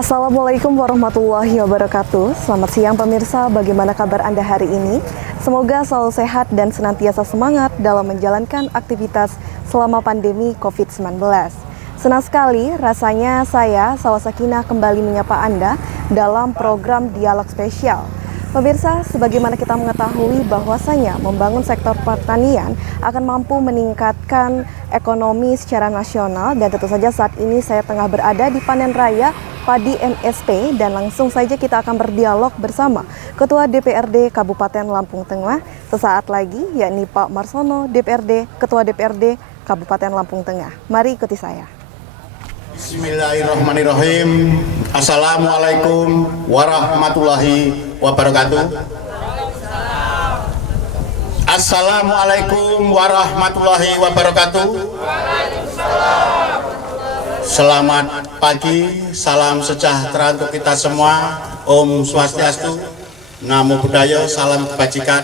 Assalamualaikum warahmatullahi wabarakatuh. Selamat siang pemirsa, bagaimana kabar Anda hari ini? Semoga selalu sehat dan senantiasa semangat dalam menjalankan aktivitas selama pandemi COVID-19. Senang sekali rasanya saya, Sawasakinah, kembali menyapa Anda dalam program Dialog Spesial. Pemirsa, sebagaimana kita mengetahui bahwasanya membangun sektor pertanian akan mampu meningkatkan ekonomi secara nasional, dan tentu saja saat ini saya tengah berada di panen raya padi MSP dan langsung saja kita akan berdialog bersama Ketua DPRD Kabupaten Lampung Tengah sesaat lagi, yakni Pak Marsono, Ketua DPRD Kabupaten Lampung Tengah. Mari ikuti saya. Bismillahirrahmanirrahim. Assalamualaikum warahmatullahi wabarakatuh. Assalamualaikum warahmatullahi wabarakatuh. Selamat pagi, salam sejahtera untuk kita semua. Om Swastiastu, Namo Buddhaya, salam kebajikan.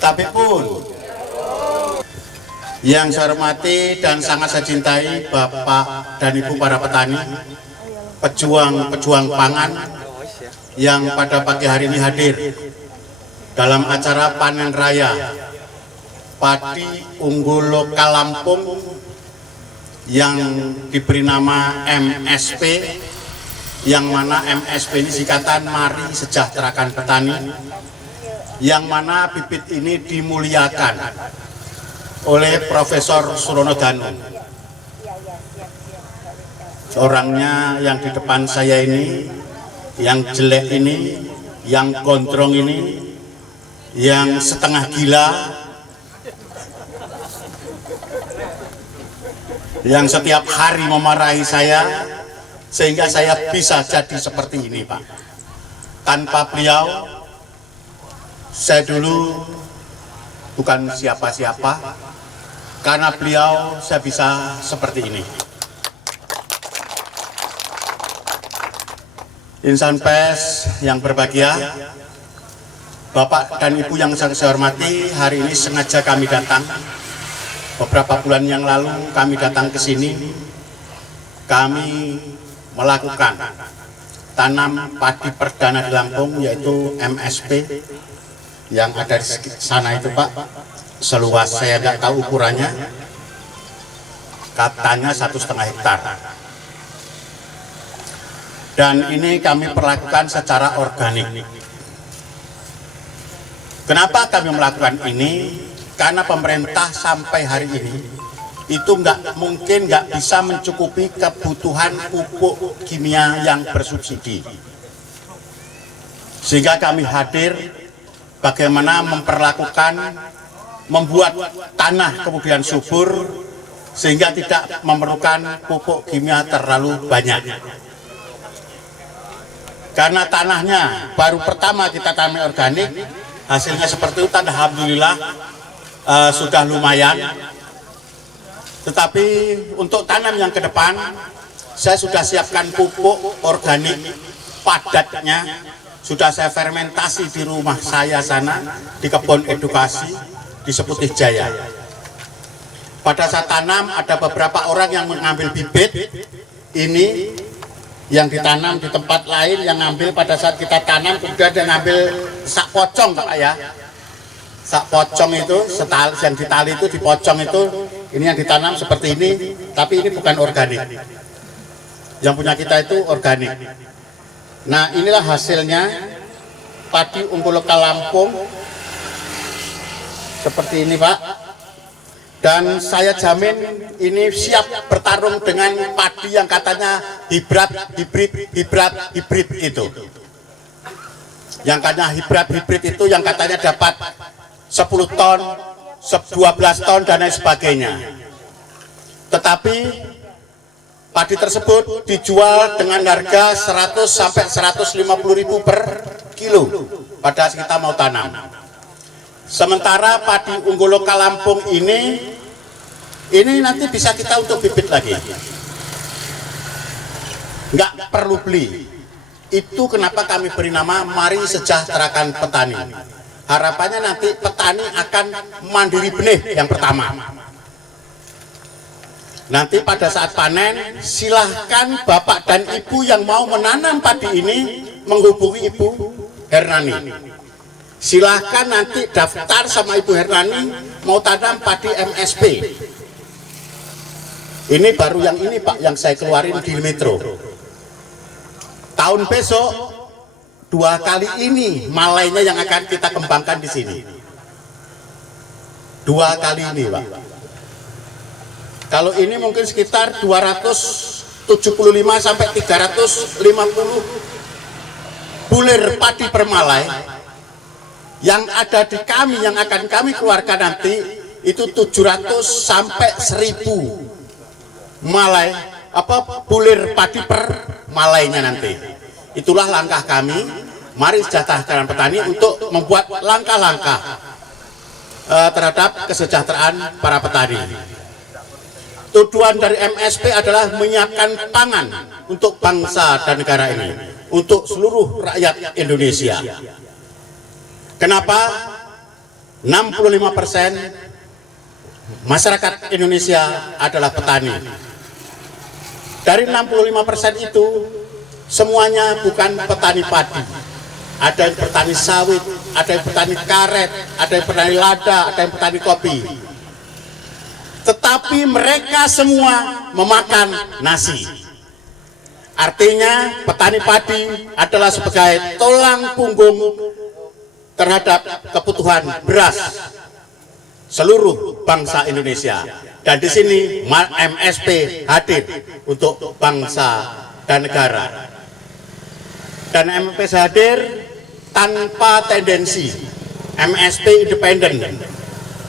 Tapi pun yang saya hormati dan sangat saya cintai Bapak dan Ibu para petani, pejuang pangan yang pada pagi hari ini hadir dalam acara panen raya padi unggul lokal Lampung yang diberi nama MSP, yang mana MSP ini singkatan Mari Sejahterakan Petani, yang mana bibit ini dimuliakan oleh Profesor Surono Danu. Orangnya yang di depan saya ini, yang jelek ini, yang gondrong ini, yang setengah gila, yang setiap hari memarahi saya sehingga saya bisa jadi seperti ini, Pak. Tanpa beliau saya dulu bukan siapa-siapa. Karena beliau saya bisa seperti ini. Insan pers yang berbahagia, Bapak dan Ibu yang saya hormati, hari ini sengaja kami datang. Beberapa bulan yang lalu kami datang ke sini, kami melakukan tanam padi perdana di Lampung, yaitu MSP yang ada di sana itu, Pak. Seluas saya nggak tahu ukurannya, katanya 1,5 hektar. Dan ini kami perlakukan secara organik. Kenapa kami melakukan ini? Karena pemerintah sampai hari ini itu nggak bisa mencukupi kebutuhan pupuk kimia yang bersubsidi. Sehingga kami hadir bagaimana membuat tanah kemudian subur sehingga tidak memerlukan pupuk kimia terlalu banyak. Karena tanahnya baru pertama kita tanam organik, hasilnya seperti itu, alhamdulillah sudah lumayan. Tetapi untuk tanam yang ke depan, saya sudah siapkan pupuk organik padatnya, sudah saya fermentasi di rumah saya sana, di kebun edukasi di Seputih Jaya. Pada saat tanam ada beberapa orang yang mengambil bibit ini yang ditanam di tempat lain, yang ngambil pada saat kita tanam, kemudian dia ngambil sak pocong, Pak ya. Sak pocong itu, yang ditali itu, dipocong itu, ini yang ditanam seperti ini, tapi ini bukan organik. Yang punya kita itu organik. Nah, inilah hasilnya padi unggul lokal Lampung. Seperti ini, Pak. Dan saya jamin ini siap bertarung dengan padi yang katanya hibrid itu. Yang katanya hibrid itu yang katanya dapat 10 ton, 12 ton dan lain sebagainya. Tetapi padi tersebut dijual dengan harga 100 sampai 150 ribu per kilo pada saat kita mau tanam. Sementara padi unggul lokal Lampung ini nanti bisa kita untuk bibit lagi, nggak perlu beli. Itu kenapa kami beri nama Mari Sejahterakan Petani. Harapannya nanti petani akan mandiri benih yang pertama. Nanti pada saat panen, silahkan Bapak dan Ibu yang mau menanam padi ini menghubungi Ibu Hernani. Silahkan nanti daftar sama Ibu Hernani mau tanam padi MSP. Ini baru yang ini Pak, yang saya keluarin di Metro. Tahun besok 2 kali ini malainya yang akan kita kembangkan di sini. 2 kali ini Pak. Kalau ini mungkin sekitar 275 sampai 350 bulir padi per malai yang ada di kami, yang akan kami keluarkan nanti itu 700 sampai 1000 malai bulir padi per malainya nanti. Itulah langkah kami. Mari sejahterakan petani untuk membuat langkah-langkah terhadap kesejahteraan para petani. Tujuan dari MSP adalah menyiapkan pangan untuk bangsa dan negara ini, untuk seluruh rakyat Indonesia. Kenapa? 65% masyarakat Indonesia adalah petani. Dari 65% itu semuanya bukan petani padi. Ada yang petani sawit, ada yang petani karet, ada yang petani lada, ada yang petani kopi. Tetapi mereka semua memakan nasi. Artinya petani padi adalah sebagai tulang punggung terhadap kebutuhan beras seluruh bangsa Indonesia. Dan di sini MSP hadir untuk bangsa dan negara. Dan MSP hadir tanpa tendensi. MSP independen.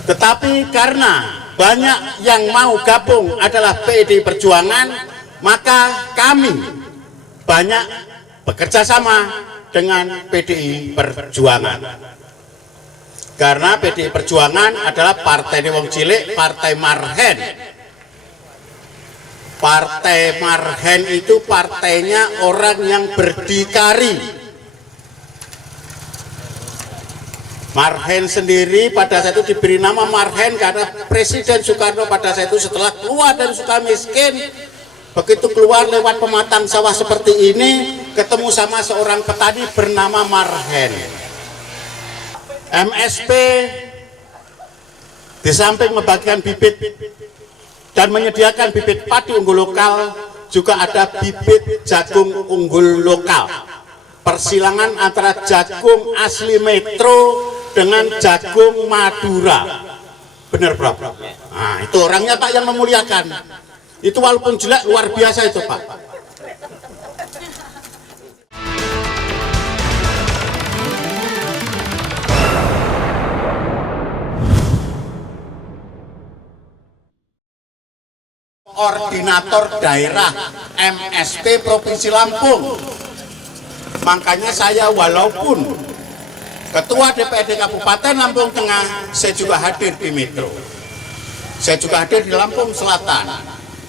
Tetapi karena banyak yang mau gabung adalah PDI Perjuangan, maka kami banyak bekerja sama dengan PDI Perjuangan. Karena PDI Perjuangan adalah partai wong cilik, partai marhen. Partai marhen itu partainya orang yang berdikari. Marhen sendiri pada saat itu diberi nama Marhen karena Presiden Soekarno pada saat itu setelah keluar dari Sukamiskin, begitu keluar lewat pematang sawah seperti ini, ketemu sama seorang petani bernama Marhen. MSP di samping membagikan bibit dan menyediakan bibit padi unggul lokal, juga ada bibit jagung unggul lokal. Persilangan antara jagung asli Metro dengan jagung Madura. Benar Prof? Nah, itu orangnya Pak yang memuliakan. Itu walaupun jelek luar biasa itu Pak. Koordinator daerah MSP Provinsi Lampung. Makanya saya walaupun Ketua DPRD Kabupaten Lampung Tengah, saya juga hadir di Metro. Saya juga hadir di Lampung Selatan.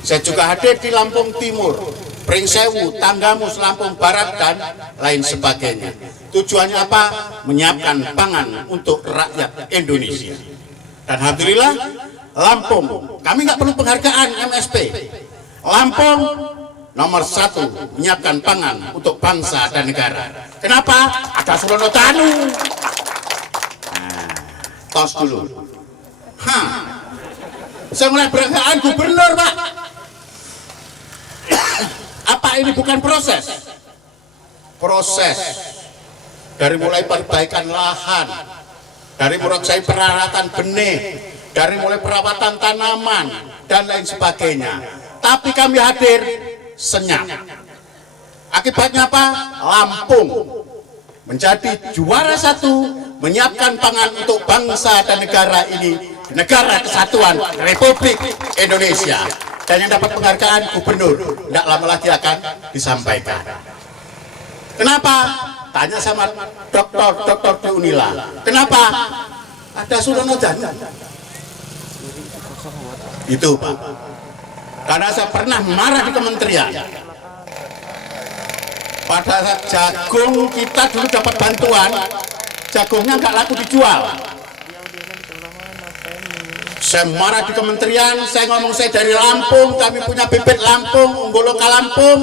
Saya juga hadir di Lampung Timur, Pringsewu, Tanggamus, Lampung Barat, dan lain sebagainya. Tujuannya apa? Menyiapkan pangan untuk rakyat Indonesia. Dan alhamdulillah, Lampung, kami nggak perlu penghargaan MSP. Lampung nomor 1 menyiapkan pangan untuk bangsa dan negara. Kenapa? Ada Surono Tanu. Nah, tos dulu. Saya mulai beranggapan gubernur Pak. Apa ini bukan proses? Proses dari mulai perbaikan lahan, dari mulai peralatan benih, dari mulai perawatan tanaman dan lain sebagainya. Tapi kami hadir senyap. Akibatnya apa? Lampung menjadi juara 1 menyiapkan pangan untuk bangsa dan negara ini, negara kesatuan Republik Indonesia. Dan yang dapat penghargaan gubernur tidak lama lagi akan disampaikan. Kenapa? Tanya sama dokter di Unila. Kenapa? Ada Surono Tanu. Itu Pak. Karena saya pernah marah di kementerian. Pada saat jagung kita dulu dapat bantuan, jagungnya nggak laku dijual. Saya marah di kementerian, saya ngomong saya dari Lampung, kami punya bibit Lampung, unggul lokal Lampung,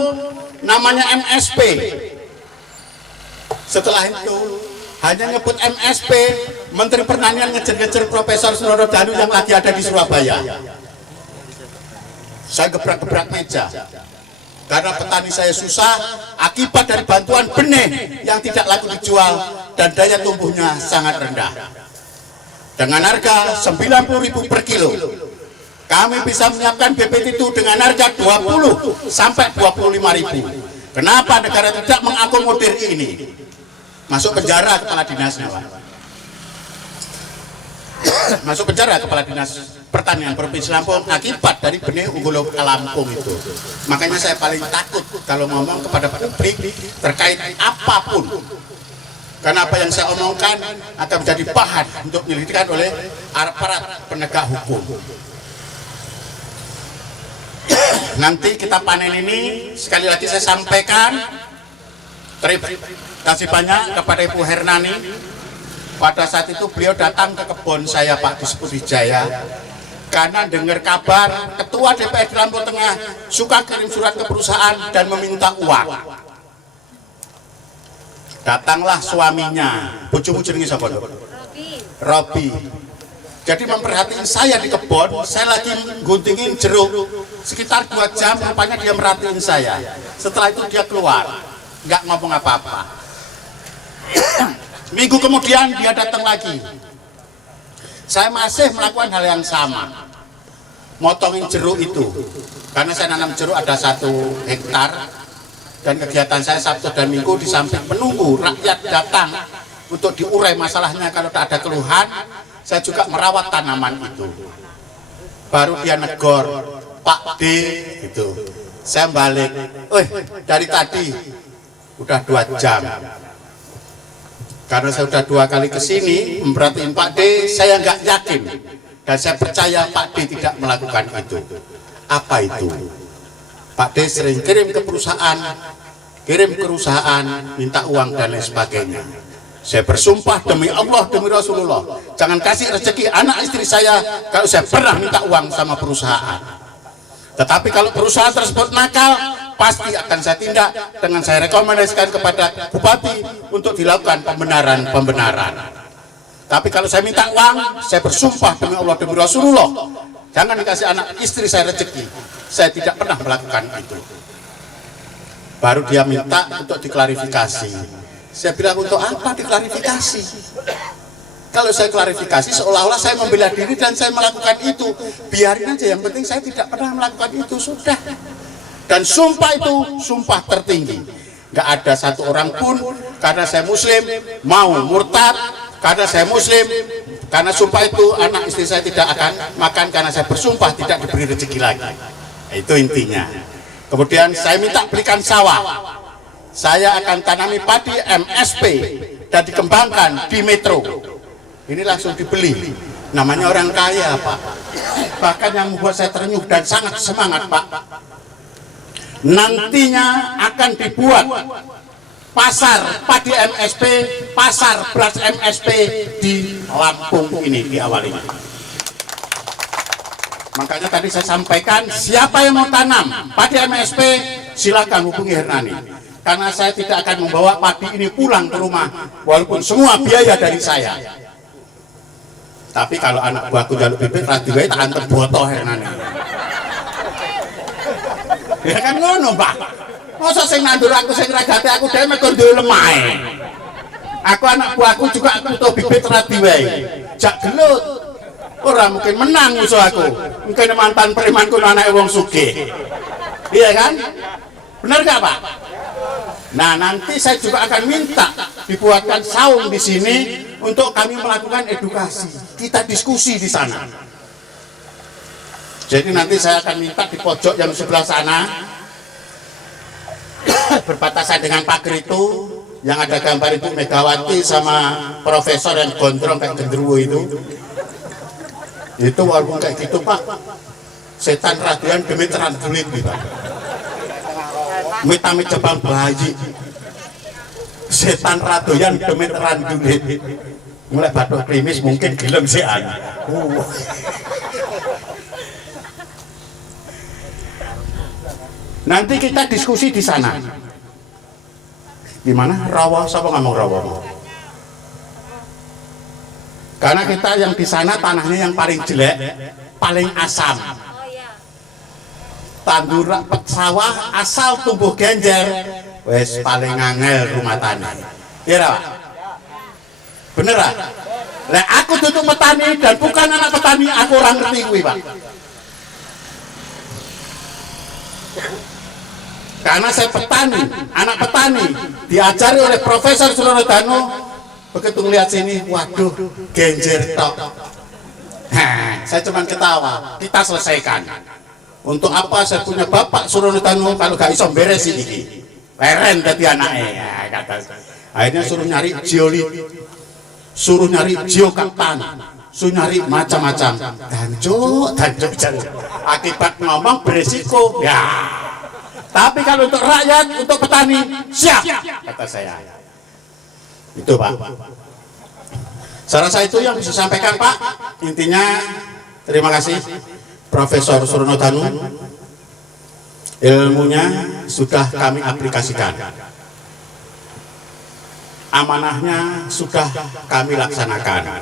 namanya MSP. Setelah itu hanya nyebut MSP, Menteri Pertanian ngejar-ngejar Profesor Surono Danu yang lagi ada di Surabaya. Saya gebrak-gebrak meja karena petani saya susah akibat dari bantuan benih yang tidak laku dijual dan daya tumbuhnya sangat rendah. Dengan harga 90.000 per kilo, kami bisa menyiapkan BPT itu dengan harga 20 sampai 25.000. Kenapa negara tidak mengakomodir ini? Masuk penjara kepala dinasnya, Pak. Masuk penjara kepala dinas pertanian Provinsi Lampung akibat dari benih unggul lokal Lampung itu. Makanya saya paling takut kalau ngomong kepada publik terkait apapun. Karena apa yang saya omongkan akan menjadi bahan untuk penyelidikan oleh aparat penegak hukum. Nanti kita panen ini, sekali lagi saya sampaikan, terima kasih banyak kepada Ibu Hernani. Pada saat itu beliau datang ke kebun saya, Pak, di Sepudijaya, karena dengar kabar Ketua DPRD Lampung Tengah suka kirim surat ke perusahaan dan meminta uang. Datanglah suaminya, bojomu jenenge sapa? Robi. Jadi memperhatiin saya di kebun, saya lagi guntingin jeruk sekitar 2 jam, rupanya dia merhatiin saya. Setelah itu dia keluar, nggak ngomong apa-apa. Minggu kemudian dia datang lagi. Saya masih melakukan hal yang sama, motongin jeruk itu, karena saya nanam jeruk ada 1 hektar. Dan kegiatan saya Sabtu dan Minggu di samping menunggu rakyat datang untuk diurai masalahnya kalau tak ada keluhan, saya juga merawat tanaman itu. Baru dia negor, Pak D, gitu. Saya balik, dari tadi udah 2 jam. Karena saya udah 2 kali ke sini memperhatiin Pak D, saya nggak yakin dan saya percaya Pak D tidak melakukan itu. Apa itu? Pak D sering kirim ke perusahaan, minta uang dan lain sebagainya. Saya bersumpah demi Allah, demi Rasulullah, jangan kasih rezeki anak istri saya kalau saya pernah minta uang sama perusahaan. Tetapi kalau perusahaan tersebut nakal, pasti akan saya tindak dengan saya rekomendasikan kepada Bupati untuk dilakukan pembenaran. Tapi kalau saya minta uang, saya bersumpah demi Allah, demi Rasulullah, jangan dikasih anak istri saya rezeki. Saya tidak pernah melakukan itu. Baru dia minta untuk diklarifikasi. Saya bilang, untuk apa diklarifikasi? Kalau saya klarifikasi seolah-olah saya membela diri dan saya melakukan itu. Biarin aja, yang penting saya tidak pernah melakukan itu, sudah. Dan sumpah itu sumpah tertinggi. Gak ada 1 orang pun karena saya muslim mau murtad, karena saya muslim, karena sumpah itu anak istri saya tidak akan makan karena saya bersumpah tidak diberi rezeki lagi. Itu intinya. Kemudian saya minta belikan sawah. Saya akan tanami padi MSP dan dikembangkan di Metro. Ini langsung dibeli. Namanya orang kaya, Pak. Bahkan yang membuat saya terenyuh dan sangat semangat, Pak. Nantinya akan dibuat pasar padi MSP, pasar beras MSP di Lampung ini di awal ini. Makanya tadi saya sampaikan, siapa yang mau tanam padi MSP, silakan hubungi Hernani. Karena saya tidak akan membawa padi ini pulang ke rumah, walaupun semua biaya dari saya. Tapi kalau anak buahku jaluk bibit, radiwai tak antar botoh Hernani. Ya kan ngono, Pak. Masa sing nandur aku, sing ragate aku dhewe mek duwe lemahe. Aku anak buahku juga aku butuh bibit radiwai. Jak gelut. Orang mungkin menang musuh aku, mungkin mantan premanku anak wong sugih, iya kan? Benar gak, Pak? Nah, nanti saya juga akan minta dibuatkan saung di sini untuk kami melakukan edukasi, kita diskusi di sana. Jadi nanti saya akan minta di pojok yang sebelah sana, berbatasan dengan pagar itu, yang ada gambar Ibu Megawati sama profesor yang gondrong kayak genderuwo itu walaupun kayak gitu, Pak, setan radian demi terang dulit gitu. Amit-amit jabang bayi, setan radoyan demi terang dulit. Mulai batuk krimis mungkin gelem sih Nanti kita diskusi di sana. Gimana? Rawa, siapa ngomong rawa? Karena kita yang di sana tanahnya yang paling jelek, paling asam. Tandur sawah asal tumbuh genjer, wes paling angel rumah tani. Iya, Pak? Bener, Pak? Lah aku duduk petani dan bukan anak petani, aku orang ngerti kuwi, Pak. Karena saya petani, anak petani, diajari oleh Profesor Surono Tanu. Begitu ngeliat sini, waduh, genjer tok. Saya cuma ketawa, kita selesaikan. Untuk apa saya punya Bapak Surono Tanu kalau gak iso beres ini? Leren dadi anake. Ya, kata. Akhirnya suruh nyari geolit, suruh nyari geokaptan, suruh nyari macam-macam. Danjuk. Akibat ngomong beresiko, ya. Tapi kalau untuk rakyat, untuk petani, siap, kata saya. Itu, Pak. Saya rasa itu yang bisa sampaikan, Pak. Intinya, terima kasih Profesor Surono Tanu. Ilmunya sudah kami aplikasikan. Amanahnya sudah kami laksanakan.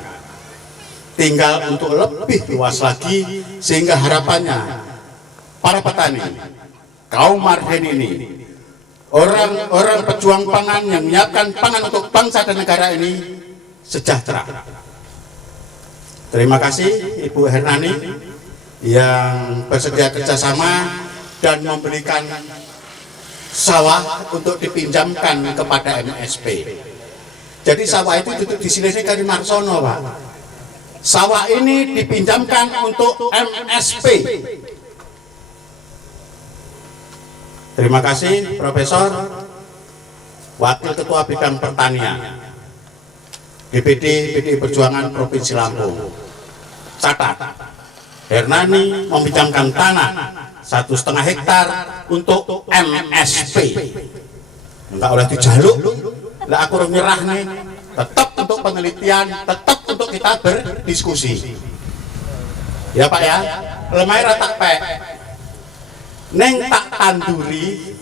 Tinggal untuk lebih luas lagi, sehingga harapannya para petani, kaum marhen ini, orang-orang pejuang pangan yang menyiapkan pangan untuk bangsa dan negara ini sejahtera. Terima kasih Ibu Hernani yang bersedia kerjasama dan memberikan sawah untuk dipinjamkan kepada MSP. Jadi sawah itu duduk di sini dari Marsono, Pak. Sawah ini dipinjamkan untuk MSP. Terima kasih Profesor, Wakil Ketua Bidang Pertanian DPD PDI Perjuangan Provinsi Lampung. Catat, Hernani meminjamkan tanah 1,5 hektar untuk MSP. Enggak oleh dijaluk, lah aku nyerah nih. Tetap untuk penelitian, tetap untuk kita berdiskusi. Ya Pak ya, lemai ratak Pak. Neng tak tanduri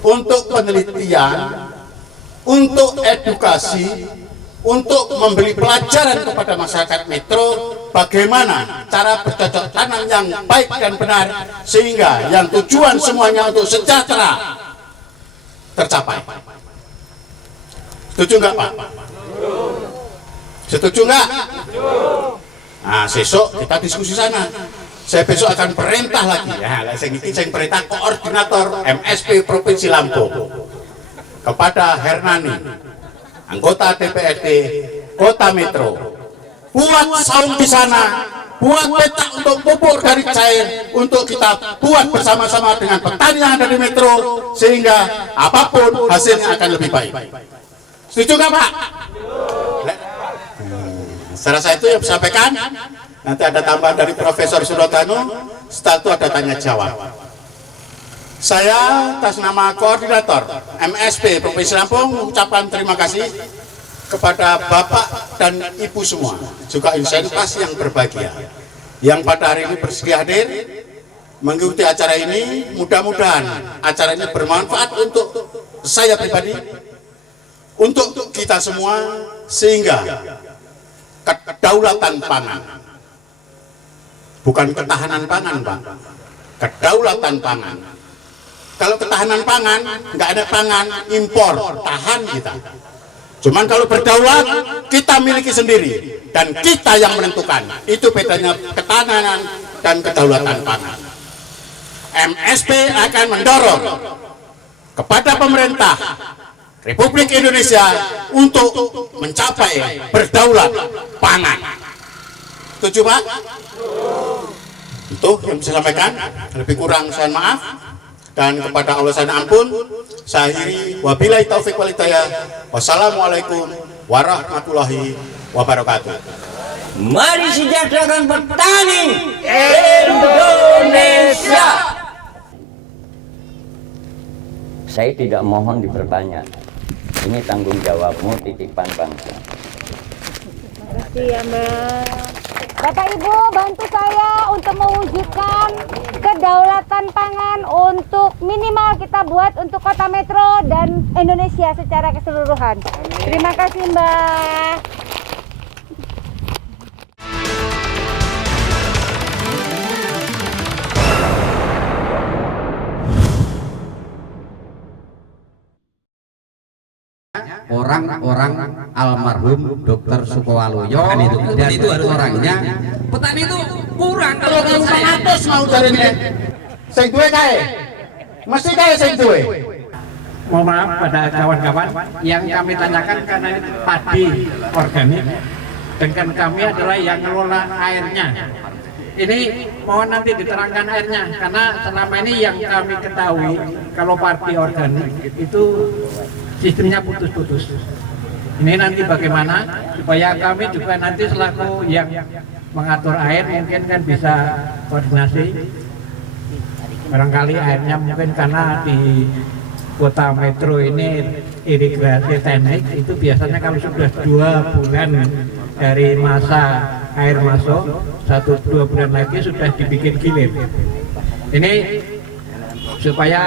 untuk penelitian, untuk edukasi, untuk memberi pelajaran kepada masyarakat Metro bagaimana cara bercocok tanam yang baik dan benar sehingga yang tujuan semuanya untuk sejahtera tercapai. Setuju nggak Pak? Setuju nggak? Nah besok kita diskusi sana. Saya besok akan perintah lagi ya, saya perintah koordinator MSP Provinsi Lampung kepada Hernani, anggota DPRD Kota Metro, buat saung di sana, buat peta untuk pupuk organik cair untuk kita buat bersama-sama dengan petani yang ada di Metro sehingga apapun hasilnya akan lebih baik. Setuju nggak Pak? Saya rasa itu yang disampaikan. Nanti ada tambahan dari Profesor Surotanu, setelah itu ada tanya jawab. Saya atas nama koordinator MSP Provinsi Lampung mengucapkan terima kasih kepada Bapak dan Ibu semua, juga insentif yang berbahagia yang pada hari ini bersedia hadir mengikuti acara ini. Mudah-mudahan acara ini bermanfaat untuk saya pribadi, untuk kita semua, sehingga kedaulatan pangan, bukan ketahanan pangan Pak, kedaulatan pangan. Kalau ketahanan pangan, nggak ada pangan, impor, tahan kita. Cuman kalau berdaulat, kita miliki sendiri dan kita yang menentukan. Itu bedanya ketahanan dan kedaulatan pangan. MSP akan mendorong kepada pemerintah Republik Indonesia untuk mencapai berdaulat pangan. Setuju Pak? Itu yang bisa sampaikan. Lebih kurang saya maaf. Dan kepada Allah saya ampun. Saya akhiri, wabillahi taufik wal hidayah. Wassalamualaikum warahmatullahi wabarakatuh. Mari sejahterakan petani Indonesia. Saya tidak mohon diperbanyak. Ini tanggung jawabmu, titipan bangsa. Terima kasih ya Mbak. Bapak Ibu, bantu saya untuk mewujudkan kedaulatan pangan untuk minimal kita buat untuk Kota Metro dan Indonesia secara keseluruhan. Terima kasih, Mbak. Orang-orang almarhum Dr. Sukowaloyo dan itu harus orangnya petani itu kurang kalau menurut saya. 100 mau jarine. Sing duwe kae. Mesti kae sing duwe. Mohon maaf pada kawan-kawan yang kami tanyakan karena ini padi organik, dengan kami adalah yang ngelola airnya. Ini mohon nanti diterangkan airnya karena selama ini yang kami ketahui kalau padi organik itu sistemnya putus-putus. Ini nanti bagaimana supaya kami juga nanti selaku yang mengatur air mungkin kan bisa koordinasi. Barangkali airnya mungkin karena di Kota Metro ini irigasi teknik itu biasanya kalau sudah 2 bulan dari masa air masuk 1-2 bulan lagi sudah dibikin gilir. Ini supaya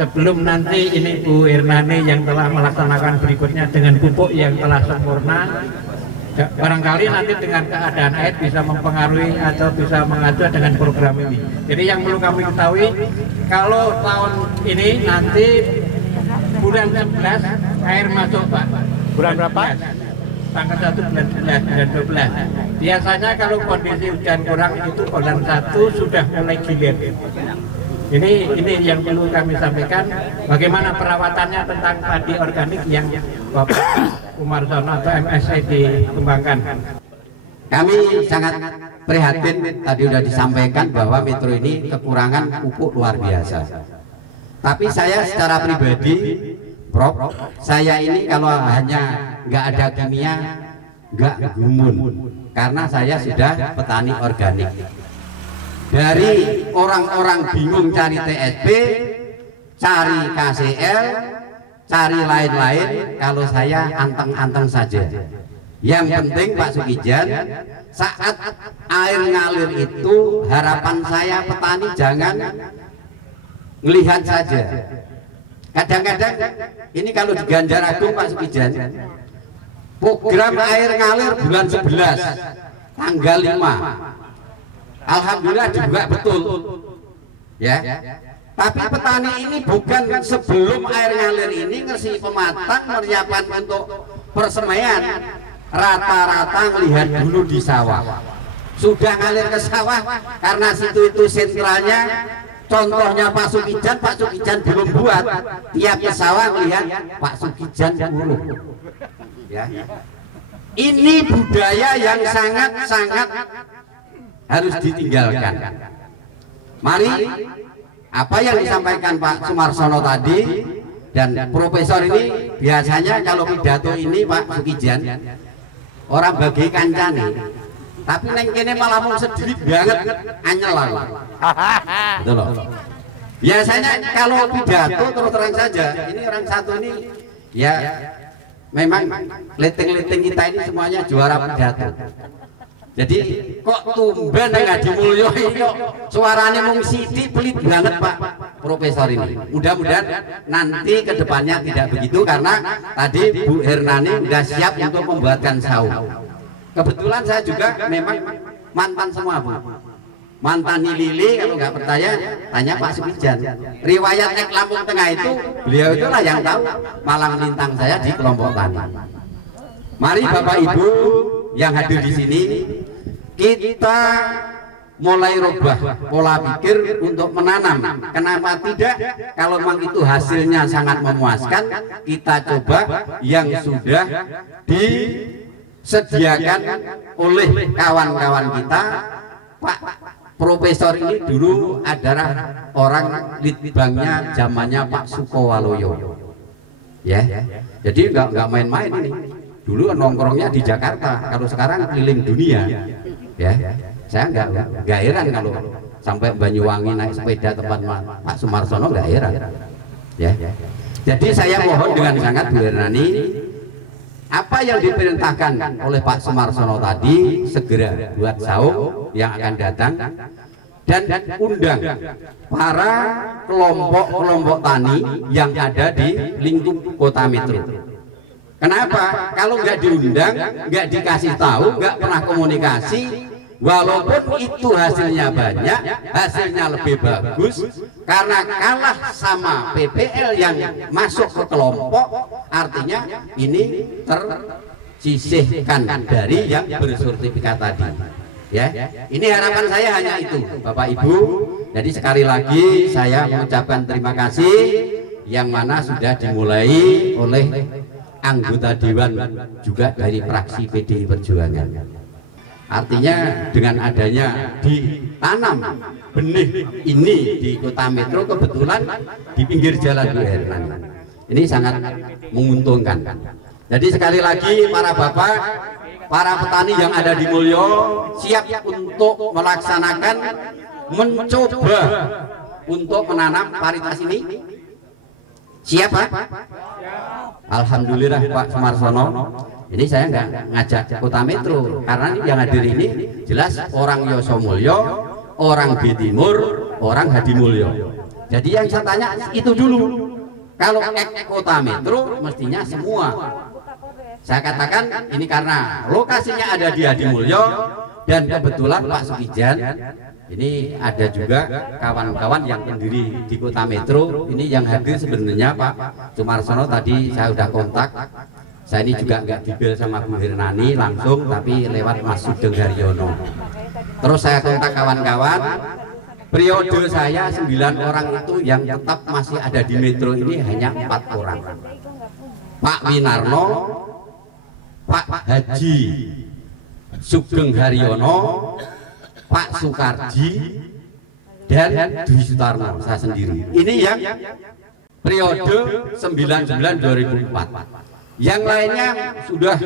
sebelum nanti ini Bu Hernani yang telah melaksanakan berikutnya dengan pupuk yang telah sempurna, barangkali nanti dengan keadaan air bisa mempengaruhi atau bisa mengacu dengan program ini. Jadi yang perlu kami ketahui, kalau tahun ini nanti bulan 11 air masuk Pak. Bulan berapa? Tanggal 1 bulan 11 dan 12. Biasanya kalau kondisi hujan kurang itu bulan 1 sudah mulai gilir. Ini yang perlu kami sampaikan, bagaimana perawatannya tentang padi organik yang Bapak Umarsono atau MSI dikembangkan. Kami sangat prihatin, tadi sudah disampaikan bahwa Metro ini kekurangan pupuk luar biasa. Tapi saya secara pribadi, Prof, saya ini kalau hanya nggak ada kimia, nggak gumun, karena saya sudah petani organik. Dari orang-orang bingung cari TSP, cari KCL, cari lain-lain, kalau saya anteng-anteng saja. Yang penting Pak Sukijan, saat air ngalir itu harapan saya petani jangan melihat saja. Kadang-kadang ini kalau di Ganjar Agung Pak Sukijan, program air ngalir bulan 11 tanggal 5 alhamdulillah dibuka betul ya. Tapi petani ini bukan sebelum air ngalir ini ngasih pematang persiapan untuk persemaian, rata-rata melihat dulu di sawah. Sudah ngalir ke sawah karena situ itu sentralnya. Contohnya Pak Sukijan belum buat, tiap ke sawah melihat Pak Sukijan buruk ya. Ini budaya yang sangat-sangat harus ditinggalkan. Mari apa yang disampaikan Pak Sumarsono tadi dan Profesor ini biasanya kalau pidato ini Pak Sukijan orang bagi kancane, tapi neng kene malah mau sendiri banget anyel lalu. Betul loh. Biasanya kalau pidato terus terang saja, ini orang satu ini ya memang leting-leting kita ini semuanya juara pidato. Jadi kok tumben Ngadi Mulyo ini kok suaranya mung sithik pelit banget Pak Profesor ini. Mudah-mudahan nanti kedepannya tidak begitu karena tadi Bu Hernani sudah siap untuk membuatkan saung. Kebetulan saya juga memang mantan semua Bu. Mantan Lili, kalau nggak percaya tanya Pak Sukijan. Riwayat Ek Lampung Tengah itu beliau itulah yang tahu Malang Lintang saya di kelompok tani. Mari Bapak Ibu yang hadir di sini kita mulai rubah pola pikir untuk menanam. Kenapa tidak? Kalau memang itu hasilnya sangat memuaskan, kita coba yang sudah disediakan oleh kawan-kawan kita. Pak Profesor ini dulu adalah orang litbangnya zamannya Pak Sukowaloyo. Ya, jadi nggak main-main ini. Dulu nongkrongnya di Jakarta, kalau sekarang keliling dunia. Ya, saya nggak heran kalau sampai Banyuwangi naik sepeda tempat Pak Sumarsono, nggak heran. Ya, jadi saya mohon dengan sangat Bu Hernani, apa yang diperintahkan oleh Pak Sumarsono tadi, segera buat saung yang akan datang dan undang para kelompok-kelompok tani yang ada di lingkup kota Metro. Kenapa? Kalau nggak diundang, nggak dikasih tahu, nggak pernah komunikasi, walaupun itu hasilnya banyak, hasilnya lebih bagus, karena kalah sama PPL yang masuk ke kelompok, artinya ini tersisihkan dari yang bersertifikat tadi. Ya, ini harapan saya hanya itu, Bapak Ibu. Jadi sekali lagi saya mengucapkan terima kasih yang mana sudah dimulai oleh anggota dewan juga dari fraksi PDI Perjuangan. Artinya dengan adanya ditanam benih ini di kota Metro, kebetulan di pinggir jalan Bu Hernan, ini sangat menguntungkan. Jadi sekali lagi para bapak, para petani yang ada di Mulyo siap untuk melaksanakan, mencoba untuk menanam varietas ini. Siap Pak? Alhamdulillah Pak Sumarsono. Ini saya nggak ngajak kota Metro, karena yang hadir ini jelas orang Yosomulyo, orang B Timur, orang Hadimulyo. Jadi yang saya tanya itu dulu. Kalau kota Metro mestinya semua. Saya katakan ini karena lokasinya ada di Hadimulyo dan kebetulan Pak Sukijan ini ada juga kawan-kawan yang pendiri di kota Metro. Ini yang hadir sebenarnya Pak Sumarsono tadi saya sudah kontak. Saya ini juga nggak dibel sama Bu Hernani langsung, tapi lewat Mas Sugeng Haryono. Terus saya kontak kawan-kawan. Periode saya 9 orang itu yang tetap masih ada di Metro ini hanya 4 orang. Pak Winarno, Pak Haji Sugeng Haryono, Pak Sukarji, dan Dwi Sutarno, saya sendiri. Ini yang periode 99-2004. Yang lainnya sudah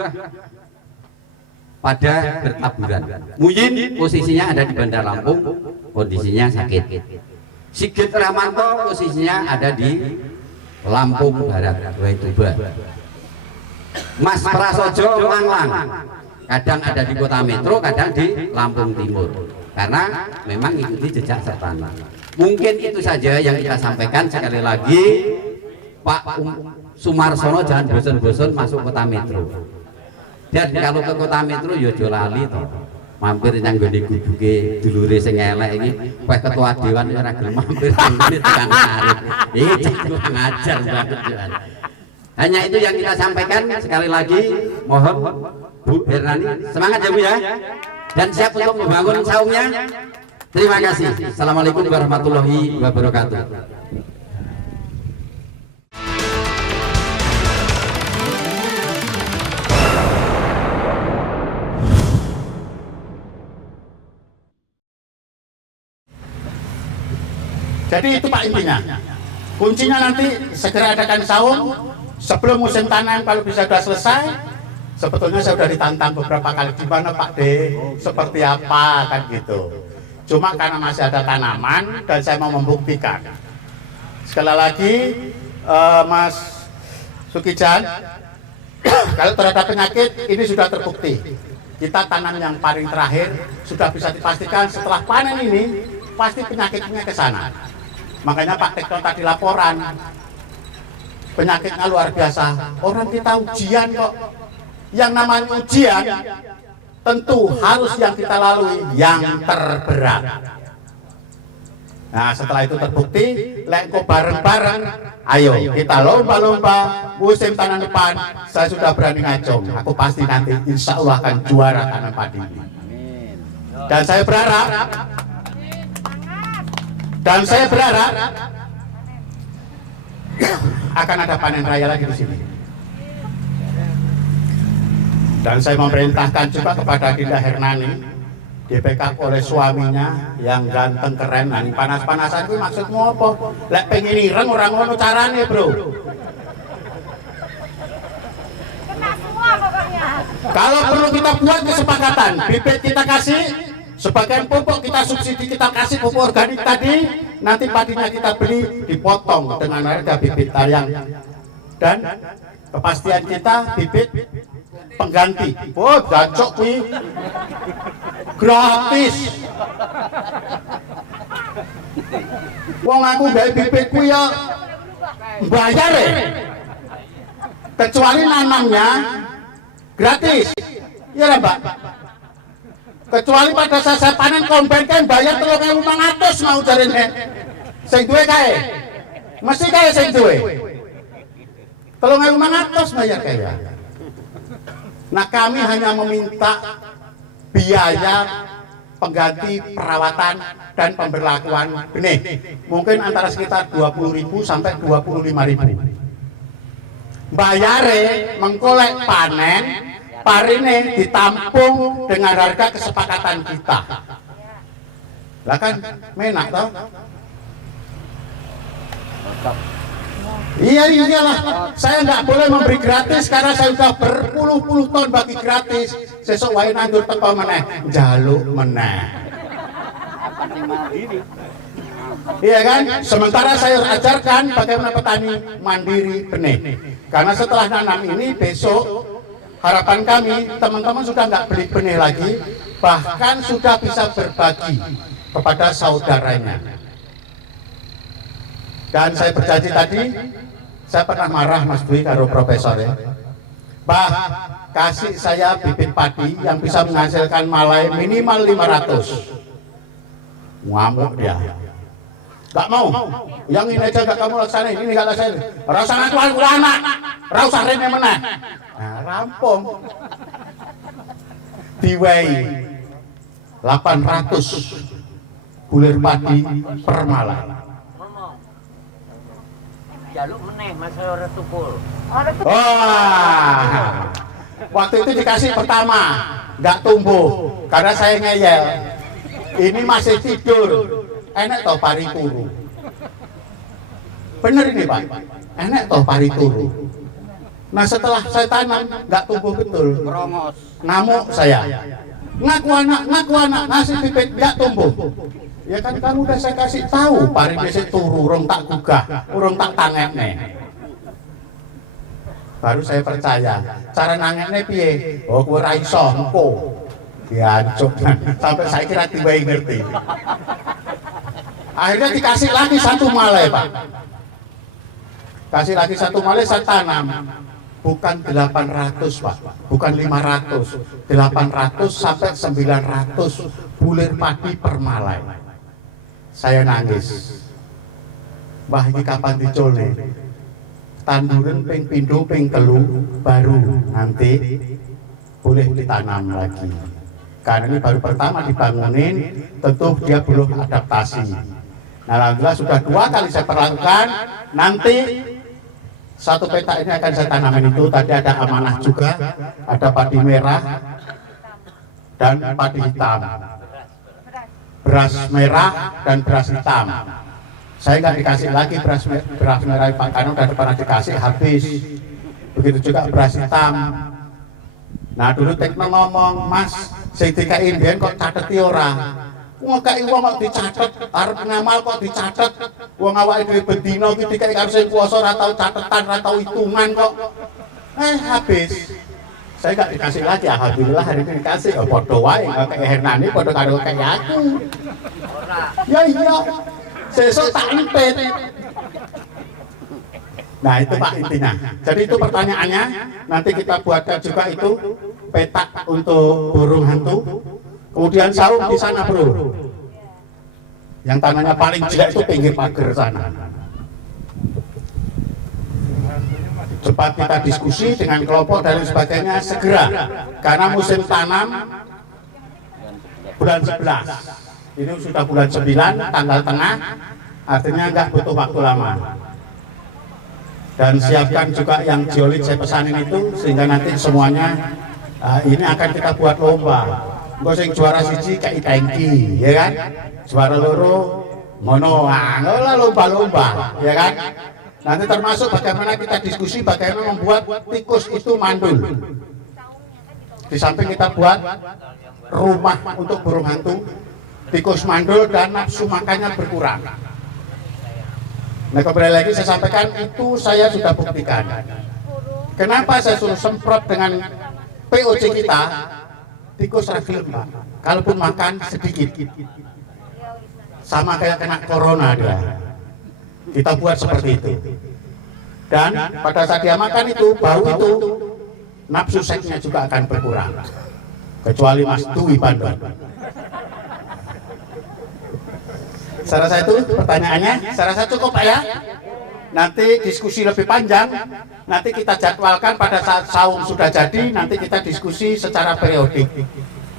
pada bertaburan. Muyin posisinya ada di Bandar Lampung, kondisinya sakit. Sigit Rahmanto posisinya ada di Lampung Barat, Waituba. Mas Prasojo Langlang, kadang ada di kota Metro, kadang di Lampung Timur, karena memang ikuti jejak sertana. Mungkin itu saja yang kita sampaikan. Sekali lagi Pak Sumarsono jangan bosan-bosan masuk kota Metro. Dan kalau ke kota Metro ya aja lali toh. Mampir nang gone guduke dulure sing elek iki, kowe ketua dewan ora gelem mampir ngene tekan arep. Iki kurang ajar banget. Hanya itu yang kita sampaikan. Sekali lagi mohon Bu Hernani semangat ya Bu ya. Dan siap untuk membangun saungnya. Terima kasih. Assalamualaikum warahmatullahi wabarakatuh. Jadi itu Pak intinya. Kuncinya nanti segera adakan saung sebelum musim tanam. Kalau bisa sudah selesai. Sebetulnya saya sudah ditantang beberapa kali, di mana Pak D, seperti apa kan gitu. Cuma karena masih ada tanaman dan saya mau membuktikan. Sekali lagi Mas Sukijan, kalau terhadap penyakit ini sudah terbukti. Kita tanam yang paling terakhir sudah bisa dipastikan setelah panen ini pasti penyakitnya ke sana. Makanya Pak Tekno tadi laporan penyakitnya luar biasa. Orang kita ujian kok. Yang namanya ujian tentu harus yang kita lalui yang terberat. Nah setelah itu terbukti, lengko bareng-bareng, ayo kita lomba-lomba musim tanam depan. Saya sudah berani ngacung, aku pasti nanti insya Allah akan juara tanam padi ini. Dan saya berharap akan ada panen raya lagi di sini. Dan saya memerintahkan juga kepada Dinda Hernani, di-backup oleh suaminya yang ganteng keren. Nah, panas-panasan itu maksudmu apa? Lek pengen ireng orang ngono carane, Bro. Kena semua pokoknya. Kalau perlu kita buat kesepakatan, bibit kita kasih, sebagian pupuk kita subsidi, kita kasih pupuk organik tadi, nanti padinya kita beli dipotong dengan harga bibit tayang. Dan kepastian kita bibit pengganti. Oh, jancuk kuwi. Gratis. Wong aku gawe bibit kuwi ya bayar ya. Kecuali nanamnya gratis. Iya lah, Mbak. Kecuali pada saat saya panen komben kan bayar 3.500 mau jarene. Sing duwe kae. Mesti kae sing duwe. 3.500 bayar kaya. Nah, kami hanya meminta biaya pengganti perawatan dan pemberlakuan benih. Mungkin antara sekitar 20.000 sampai 25.000. Bayare mengkolek panen, parine ditampung dengan harga kesepakatan kita. Lah kan menak toh? Iya iyalah, saya nggak boleh memberi gratis karena saya sudah berpuluh-puluh ton bagi gratis. Sesuk wae nandur teko meneh, njaluk meneh. Iya kan? Sementara saya ajarkan bagaimana petani mandiri benih. Karena setelah nanam ini besok harapan kami teman-teman sudah nggak beli benih lagi, bahkan sudah bisa berbagi kepada saudaranya. Dan saya berjanji tadi, saya pernah marah Mas Dwi karo profesor ya. Bah, kasih saya bibit padi yang bisa menghasilkan malai minimal 500. Ngamuk dia. Gak mau, yang ini aja gak kamu laksanain, ini gak laksanain. Rasanya tuan anak, rasa rene meneh. Nah, rampung. Diwai 800 bulir padi per malam. Jaluk meneh masa ora tukul. Wah, waktu itu dikasih pertama, nggak tumbuh karena saya ngeyel. Ini masih tidur, enak toh pari turu. Bener ini Pak, enak toh pari turu. Nah setelah saya tanam, nggak tumbuh betul. Merongos. Ngamuk saya. Ngaku anak, ngasih bibit nggak tumbuh. Ya kan kamu udah saya kasih tahu, pari desa turu, urung tak gugah, urung tak tangekne. Baru saya percaya. Cara nangekne piye? Oh, kowe ra iso engko. Diancuk. Sampai saya kira tiba ngerti. Akhirnya dikasih lagi satu malai, Pak. Kasih lagi satu malai saya tanam. Bukan 800 Pak, bukan 500, 800 sampai 900 bulir padi per malai. Saya nangis. Mbah iki kapan dicole? Tanduran ping pindho ping telu baru nanti boleh ditanam lagi. Karena ini baru pertama dibangunin, tentu dia belum adaptasi. Nah, alhamdulillah sudah 2 kali saya perlakukan. Nanti satu petak ini akan saya tanamin itu. Tadi ada amanah juga, ada padi merah dan padi hitam. Beras merah dan beras hitam. Saya nggak dikasih lagi beras merah Pak, karena udah pernah dikasih habis. Begitu juga beras hitam. Nah dulu Tekno ngomong, Mas, sing dikai mbiyen kok cateti ora? Ngekeki wong kok dicatet, arep ngamal kok dicatet. Wong awake dhewe bendina iki dikai karo sing kuwasa ora tau catetan, ora tau hitungan kok. Habis. Saya nggak dikasih lagi, alhamdulillah hari ini dikasih. Oh, podo wae, kayak Hernani, podo karo kayak aku. Ya iya, sesuk tak empet. Nah itu Pak intinya. Jadi itu pertanyaannya. Nanti kita buatkan juga itu petak untuk burung hantu. Kemudian saung di sana bro. Yang tanahnya paling jelek itu pinggir pagar sana. Cepat kita diskusi dengan kelompok dan sebagainya segera, karena musim tanam bulan 11 ini sudah bulan 9 tanggal tengah, artinya nggak butuh waktu lama. Dan siapkan juga yang geolit saya pesanin itu, sehingga nanti semuanya ini akan kita buat lomba. Gue sing juara siji kayak tangki, ya kan? Juara loro mono, lah lomba-lomba, ya kan? Nanti termasuk bagaimana kita diskusi bagaimana membuat tikus itu mandul. Di samping kita buat rumah untuk burung hantu, tikus mandul dan nafsu makannya berkurang. Nah kembali lagi saya sampaikan itu saya sudah buktikan. Kenapa saya suruh semprot dengan POC kita tikus ragil Pak. Kalaupun makan sedikit, sama kayak kena corona dia. Kita buat seperti itu. Dan pada saat dia makan itu, bau itu, nafsu seksnya juga akan berkurang. Kecuali Mas Dwi Bandung. Saya rasa itu pertanyaannya. Saya rasa cukup Pak ya. Nanti diskusi lebih panjang, nanti kita jadwalkan pada saat saum sudah jadi, nanti kita diskusi secara periodik.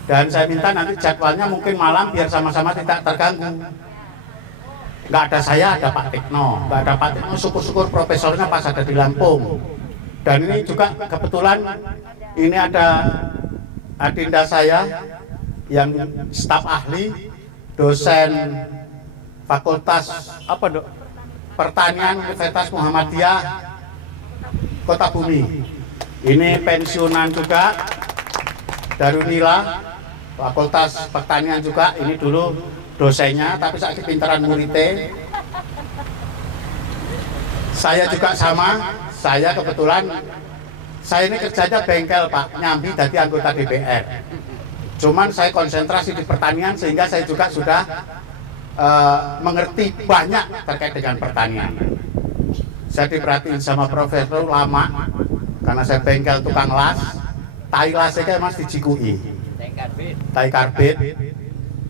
Dan saya minta nanti jadwalnya mungkin malam biar sama-sama tidak terganggu. Nggak ada saya, ada Pak Tekno. Nggak ada Pak Tekno, syukur-syukur profesornya pas ada di Lampung. Dan ini juga kebetulan ini ada adinda saya yang staf ahli, dosen Fakultas apa dok? Pertanian Universitas Muhammadiyah Kota Bumi. Ini pensiunan juga dari Unila, Fakultas Pertanian juga. Ini dulu dosennya, tapi saat pintaran muridnya. Saya juga sama. Saya kebetulan saya ini kerjanya bengkel Pak, nyambi jadi anggota DPR. Cuman saya konsentrasi di pertanian sehingga saya juga sudah mengerti banyak terkait dengan pertanian. Saya diperhatiin sama profesor lama karena saya bengkel tukang las. Tai lasnya kayak Mas dijikui. Tai karbit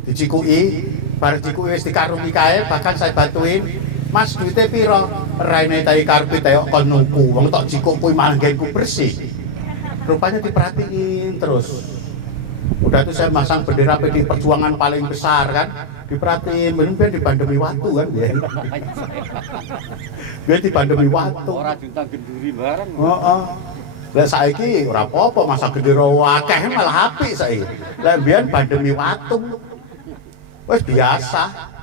dijikui, bareng jikui wis dikarungi kae, bahkan saya bantuin. Mas duitnya piro? Raine tai karbit ayo kon nuku, wong tok jikuk kuwi malah nggenku bersih. Rupanya diperhatiin terus. Udah itu saya masang bendera PD Perjuangan paling besar kan, diperhatiin, bener-bener dibandemi waktu kan dia. Dia dibandemi waktu. Ora juta genduri bareng. Heeh. Lah saiki ora apa-apa masa gendera akeh malah apik saiki. Lah mbiyen bandemi waktu. Wes biasa.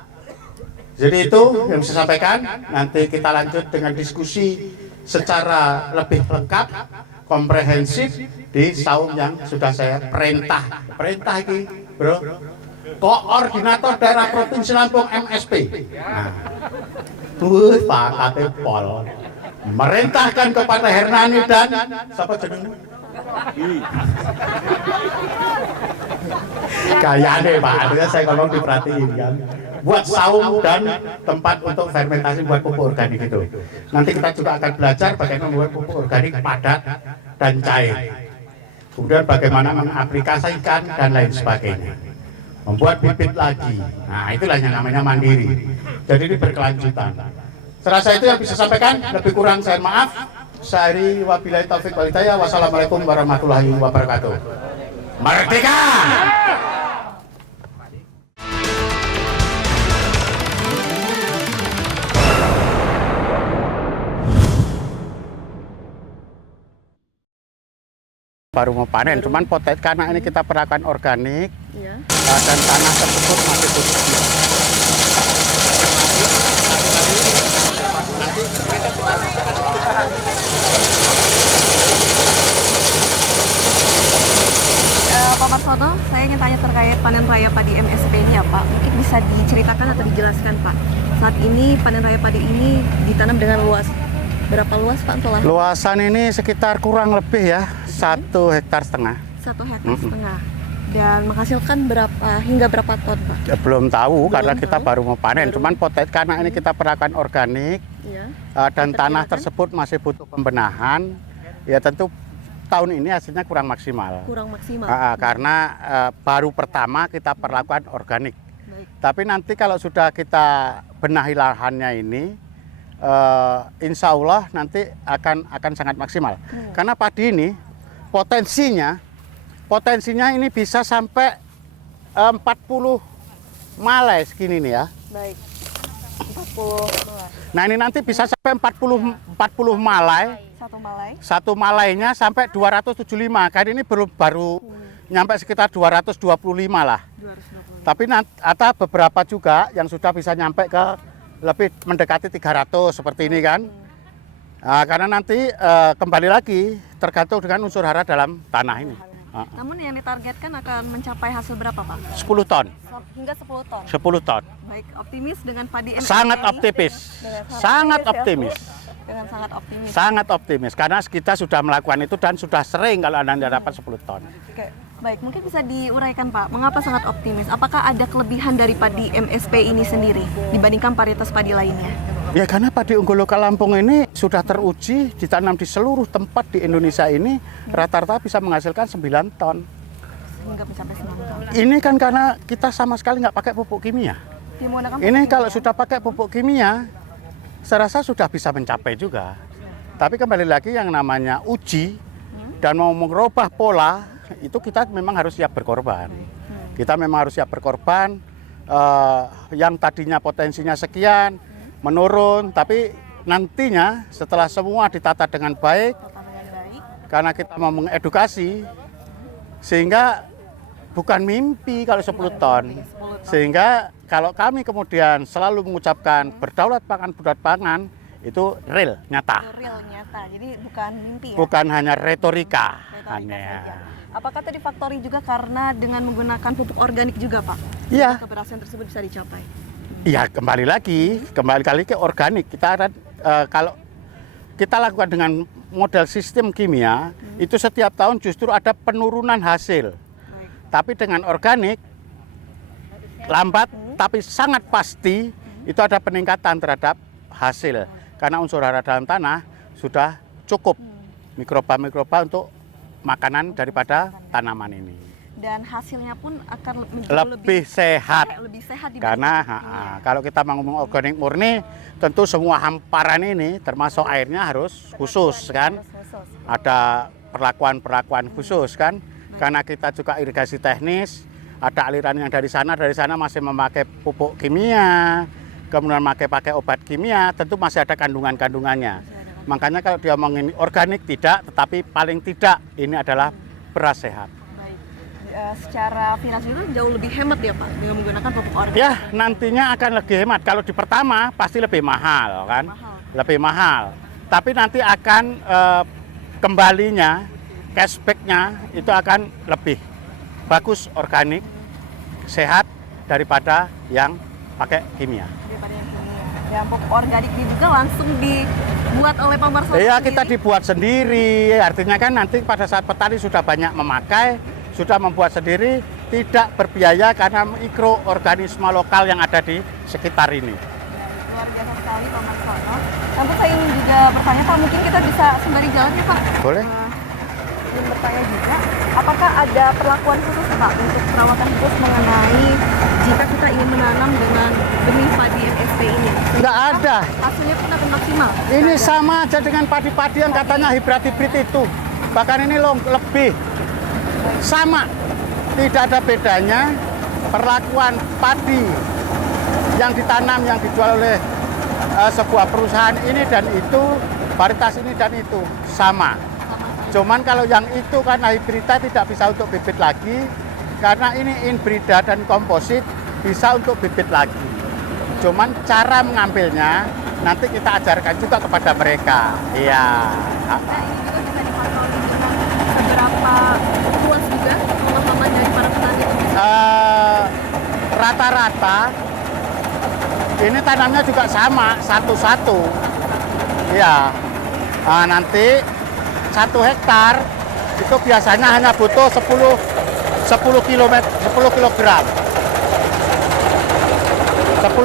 Jadi itu yang saya sampaikan, nanti kita lanjut dengan diskusi secara lebih lengkap, komprehensif di saum yang sudah saya perintah ini bro, koordinator daerah provinsi Lampung MSP. Nah, tuh Pak Katepol merintahkan kepada Hernani dan siapa jeneng? Kayaknya Pak, artinya saya ngomong diperhatiin kan. Buat saung dan tempat untuk fermentasi buat pupuk organik itu. Nanti kita juga akan belajar bagaimana membuat pupuk organik padat dan cair. Kemudian bagaimana mengaplikasikan dan lain sebagainya. Membuat bibit lagi. Nah, itulah yang namanya mandiri. Jadi ini berkelanjutan. Serasa itu yang bisa sampaikan, lebih kurang saya maaf. Syahri wabillahi taufik wal hidayah. Wassalamualaikum warahmatullahi wabarakatuh. Merdeka! Baru mau panen, cuman potet karena ini kita perlakukan organik Ya. dan tanah tersebut masih putih. Pak Marsono, saya ingin tanya terkait panen raya padi MSP ini ya Pak. Mungkin bisa diceritakan atau dijelaskan Pak. Saat ini panen raya padi ini ditanam dengan luas berapa luas Pak untuk lahan? Luasan ini sekitar kurang lebih ya 1,5 hektar. 1 hektar setengah. Dan menghasilkan hingga berapa ton Pak? Ya, belum tahu karena Belum kita tahu. baru mau panen. Cuman potet karena ini kita perlakukan organik Ya. dan tanah tersebut masih butuh pembenahan. Ya tentu tahun ini hasilnya kurang maksimal. Kurang maksimal. Karena baru pertama kita perlakukan organik. Baik. Tapi nanti kalau sudah kita benahi lahannya ini, insya Allah nanti akan sangat maksimal. Karena padi ini potensinya ini bisa sampai 40 malai segini nih ya. Baik. 40 malai. Nah ini nanti bisa sampai 40 malai. Satu malai. Satu malainya sampai 275. Kali ini baru nyampe sekitar 225 lah. 220. Tapi ada beberapa juga yang sudah bisa nyampe ke lebih mendekati 300 seperti ini kan. Nah, karena nanti kembali lagi tergantung dengan unsur hara dalam tanah ini. Namun yang ditargetkan akan mencapai hasil berapa Pak? 10 ton. Hingga 10 ton. 10 ton. Baik, optimis dengan padi MSP Sangat ini? optimis. Dengan Sangat ya. optimis. Dengan sangat optimis. Sangat optimis karena kita sudah melakukan itu dan sudah sering kalau Anda dapat 10 ton. Oke, baik. Mungkin bisa diuraikan Pak, mengapa sangat optimis? Apakah ada kelebihan dari padi MSP ini sendiri dibandingkan varietas padi lainnya? Ya karena padi unggul lokal Lampung ini sudah teruji ditanam di seluruh tempat di Indonesia ini rata-rata bisa menghasilkan 9 ton. Hingga mencapai 9 ton. Ini kan karena kita sama sekali nggak pakai pupuk kimia. Menggunakan Ini pupuk kalau kimia. sudah pakai pupuk kimia, saya rasa sudah bisa mencapai juga. Tapi kembali lagi yang namanya uji dan mau merubah pola, itu kita memang harus siap berkorban. Kita memang harus siap berkorban, yang tadinya potensinya sekian, menurun, tapi nantinya setelah semua ditata dengan baik, karena kita mau mengedukasi, sehingga bukan mimpi kalau 10 ton. Sehingga kalau kami kemudian selalu mengucapkan berdaulat pangan, budat pangan, itu real, nyata. Real nyata, jadi bukan mimpi ya? Bukan hanya retorika. Retorika Hanya. saja. Apakah tadi faktori juga karena dengan menggunakan pupuk organik juga Pak? Iya. Keberhasilan tersebut bisa dicapai. Iya, kembali kali ke organik. Kita ada, kalau kita lakukan dengan model sistem kimia, itu setiap tahun justru ada penurunan hasil. Tapi dengan organik, lambat tapi sangat pasti itu ada peningkatan terhadap hasil. Karena unsur hara dalam tanah sudah cukup mikroba-mikroba untuk makanan daripada tanaman ini. Dan hasilnya pun akan Lebih sehat. lebih sehat dibanding Karena kimia. kalau kita mau ngomong organik murni, tentu semua hamparan ini termasuk airnya harus khusus kan. Khusus. Ada perlakuan-perlakuan khusus kan. Karena kita juga irigasi teknis, ada aliran yang dari sana masih memakai pupuk kimia, kemudian pakai obat kimia, tentu masih ada kandungan-kandungannya. Makanya kalau dia ngomongin organik tidak, tetapi paling tidak ini adalah beras sehat. Baik. Secara finansial jauh lebih hemat ya Pak dengan menggunakan pupuk organik. Ya, nantinya akan lebih hemat. Kalau di pertama pasti lebih mahal kan? Lebih mahal. Tapi nanti akan kembalinya, cashback-nya itu akan lebih bagus organik, sehat daripada yang pakai kimia. Daripada yang kimia. Ya pupuk organik ini juga langsung dibuat oleh Pemirsa. Iya, kita dibuat sendiri. Artinya kan nanti pada saat petani sudah banyak memakai, sudah membuat sendiri, tidak berbiaya karena mikroorganisme lokal yang ada di sekitar ini. Luar biasa sekali Pak Marsono. Tentu saya ingin juga bertanya Pak, mungkin kita bisa sembari jalan ya Pak? Boleh. Ingin bertanya juga, apakah ada perlakuan khusus Pak untuk perawatan khusus mengenai jika kita ingin menanam dengan benih padi MSP ini? Nggak ada. Hasilnya pun akan maksimal. Ini sama aja dengan padi-padi yang katanya hibrid-hibrid itu. Bahkan ini lebih sama. Tidak ada bedanya perlakuan padi yang ditanam, yang dijual oleh sebuah perusahaan ini dan itu, varietas ini dan itu sama. Cuman kalau yang itu karena hibrida tidak bisa untuk bibit lagi, karena ini inbrida dan komposit bisa untuk bibit lagi. Cuman cara mengambilnya nanti kita ajarkan juga kepada mereka. Iya. Nah, ini juga bisa dipantau dengan seberapa luas juga pemahaman dari para petani. Rata-rata ini tanamnya juga sama, satu-satu. Iya. Nah, nanti 1 hektar itu biasanya hanya butuh 10 kilogram 10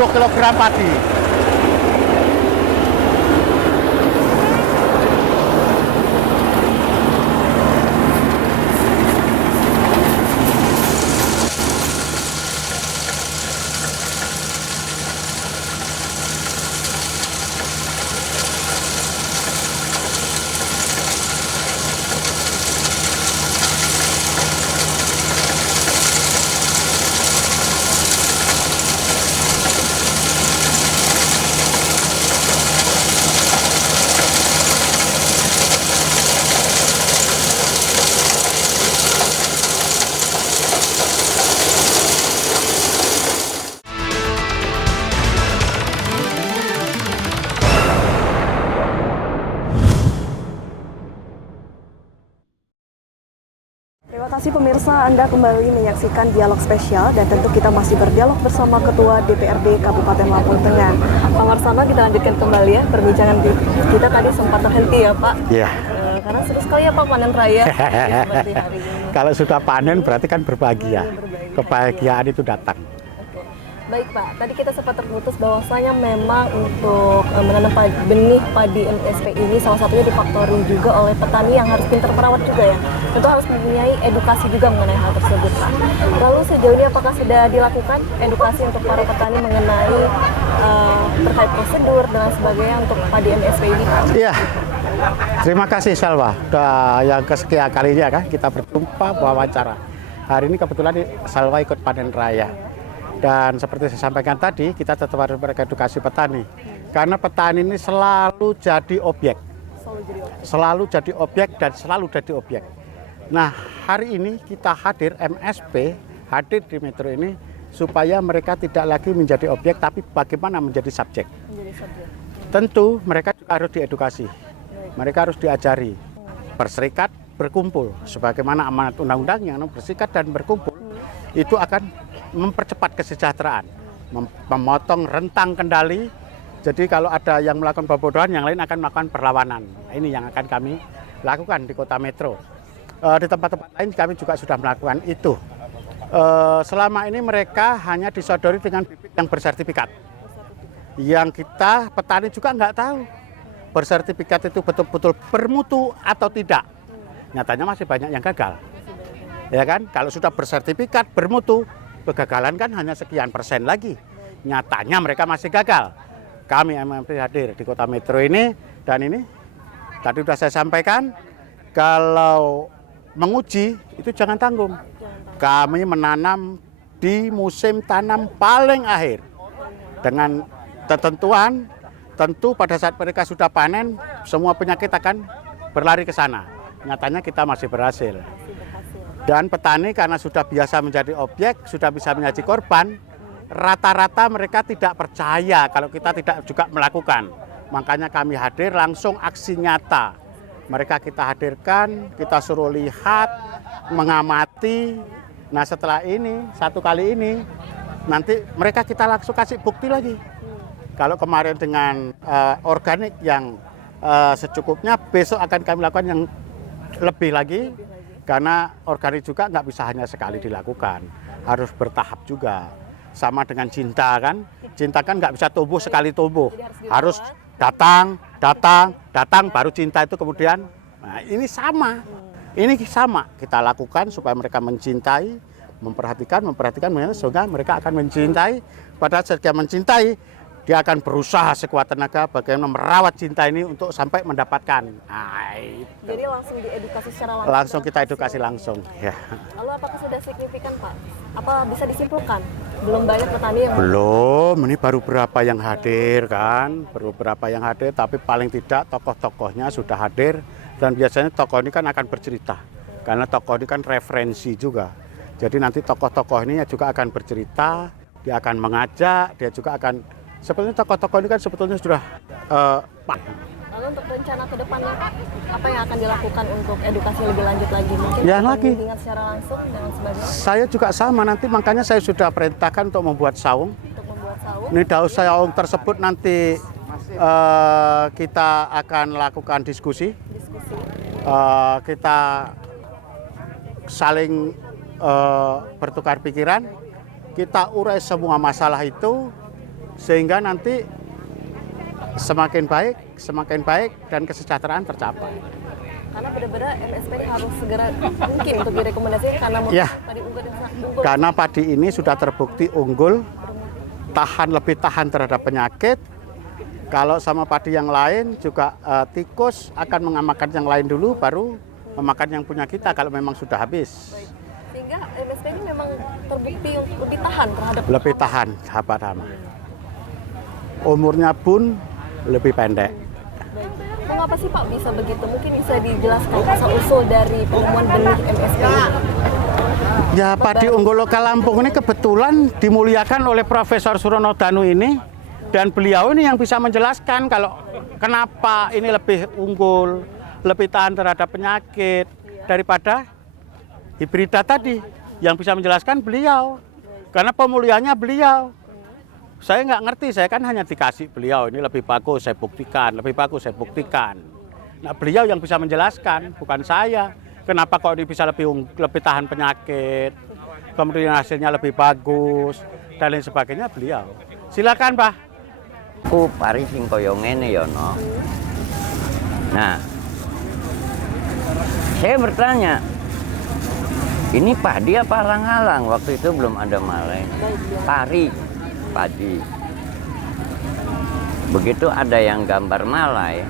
kilogram padi. Terima kasih pemirsa, Anda kembali menyaksikan dialog spesial dan tentu kita masih berdialog bersama Ketua DPRD Kabupaten Lampung Tengah. Pak Marsano, kita lanjutkan kembali ya perbincangan kita tadi sempat terhenti ya Pak. Iya. Karena seru sekali ya Pak panen raya seperti hari ini. Kalau sudah panen berarti kan berbahagia. Kebahagiaan itu datang. Baik Pak, tadi kita sempat terputus bahwasanya memang untuk menanam benih padi MSP ini salah satunya difaktori juga oleh petani yang harus pintar merawat juga ya. Tentu harus mempunyai edukasi juga mengenai hal tersebut Pak. Lalu sejauh ini apakah sudah dilakukan edukasi untuk para petani mengenai terkait prosedur dan sebagainya untuk padi MSP ini Pak? Iya. Terima kasih Salwa. Yang kesekian kalinya kan kita berjumpa wawancara. Hari ini kebetulan Salwa ikut panen raya. Dan seperti saya sampaikan tadi, kita tetap harus beredukasi petani. Karena petani ini selalu jadi objek. Selalu jadi objek dan selalu jadi objek. Nah, hari ini kita hadir, MSP hadir di Metro ini supaya mereka tidak lagi menjadi objek, tapi bagaimana menjadi subjek. Tentu mereka juga harus diedukasi. Mereka harus diajari berserikat, berkumpul. Sebagaimana amanat undang-undang yang berserikat dan berkumpul, itu akan mempercepat kesejahteraan, memotong rentang kendali. Jadi kalau ada yang melakukan pembodohan, yang lain akan melakukan perlawanan. Ini yang akan kami lakukan di Kota Metro. Di tempat-tempat lain kami juga sudah melakukan itu. Selama ini mereka hanya disodori dengan bibit yang bersertifikat. Yang kita petani juga nggak tahu bersertifikat itu betul-betul bermutu atau tidak. Nyatanya masih banyak yang gagal. Ya kan? Kalau sudah bersertifikat bermutu, kegagalan kan hanya sekian persen lagi. Nyatanya mereka masih gagal. Kami MMP hadir di Kota Metro ini, dan ini tadi sudah saya sampaikan, kalau menguji itu jangan tanggung. Kami menanam di musim tanam paling akhir. Dengan ketentuan, tentu pada saat mereka sudah panen, semua penyakit akan berlari ke sana. Nyatanya kita masih berhasil. Dan petani karena sudah biasa menjadi objek, sudah bisa menjadi korban, rata-rata mereka tidak percaya kalau kita tidak juga melakukan. Makanya kami hadir langsung aksi nyata. Mereka kita hadirkan, kita suruh lihat, mengamati. Nah setelah ini, satu kali ini, nanti mereka kita langsung kasih bukti lagi. Kalau kemarin dengan organik yang secukupnya, besok akan kami lakukan yang lebih lagi. Karena organik juga nggak bisa hanya sekali dilakukan, harus bertahap juga. Sama dengan cinta kan, cinta kan nggak bisa tumbuh sekali tumbuh, harus datang, baru cinta itu kemudian. Nah ini sama, kita lakukan supaya mereka mencintai, memperhatikan, sehingga mereka akan mencintai. Pada saat dia mencintai, dia akan berusaha sekuat tenaga bagaimana merawat cinta ini untuk sampai mendapatkan. Nah, itu. Jadi langsung diedukasi secara langsung. Langsung kita edukasi langsung. Ya. Lalu apakah sudah signifikan Pak? Apa bisa disimpulkan? Belum banyak petani yang belum. Ini baru berapa yang hadir kan? Baru berapa yang hadir, tapi paling tidak tokoh-tokohnya sudah hadir. Dan biasanya tokoh ini kan akan bercerita. Karena tokoh ini kan referensi juga. Jadi nanti tokoh-tokoh ini juga akan bercerita, dia akan mengajak, dia juga akan. Sebetulnya tokoh-tokoh ini kan sebetulnya sudah Lalu untuk rencana ke depannya apa yang akan dilakukan untuk edukasi lebih lanjut lagi? Mungkin ya lagi. Bimbingan secara langsung dan sebagainya. Saya juga sama, nanti makanya saya sudah perintahkan untuk membuat saung. Untuk membuat saung. Ini daun saung tersebut nanti kita akan lakukan diskusi. Kita saling bertukar pikiran. Kita urai semua masalah itu. Sehingga nanti semakin baik dan kesejahteraan tercapai. Karena benar-benar MSP ini harus segera mungkin untuk direkomendasikan karena ya, padi unggul. Karena padi ini sudah terbukti unggul, lebih tahan terhadap penyakit. Kalau sama padi yang lain juga tikus akan mengamakan yang lain dulu, baru memakan yang punya kita kalau memang sudah habis. Baik. Sehingga MSP ini memang terbukti lebih tahan terhadap. Lebih tahan, sahabat hama. Umurnya pun lebih pendek. Mengapa sih Pak bisa begitu? Mungkin bisa dijelaskan asal-usul dari penemuan benih MSP ini? Ya, padi unggul lokal Lampung ini kebetulan dimuliakan oleh Profesor Surono Danu ini, dan beliau ini yang bisa menjelaskan kalau kenapa ini lebih unggul, lebih tahan terhadap penyakit daripada hibrida tadi yang bisa menjelaskan beliau, karena pemulihannya beliau. Saya nggak ngerti, saya kan hanya dikasih beliau ini lebih bagus, saya buktikan, lebih bagus, saya buktikan. Nah, beliau yang bisa menjelaskan, bukan saya. Kenapa kok ini bisa lebih tahan penyakit, kemudian hasilnya lebih bagus dan lain sebagainya, beliau. Silakan, Pak. Ku pari sing kaya ngene ya, no. Nah, saya bertanya, ini padi apa alang-alang? Waktu itu belum ada malai. Pari, padi. Begitu ada yang gambar malai,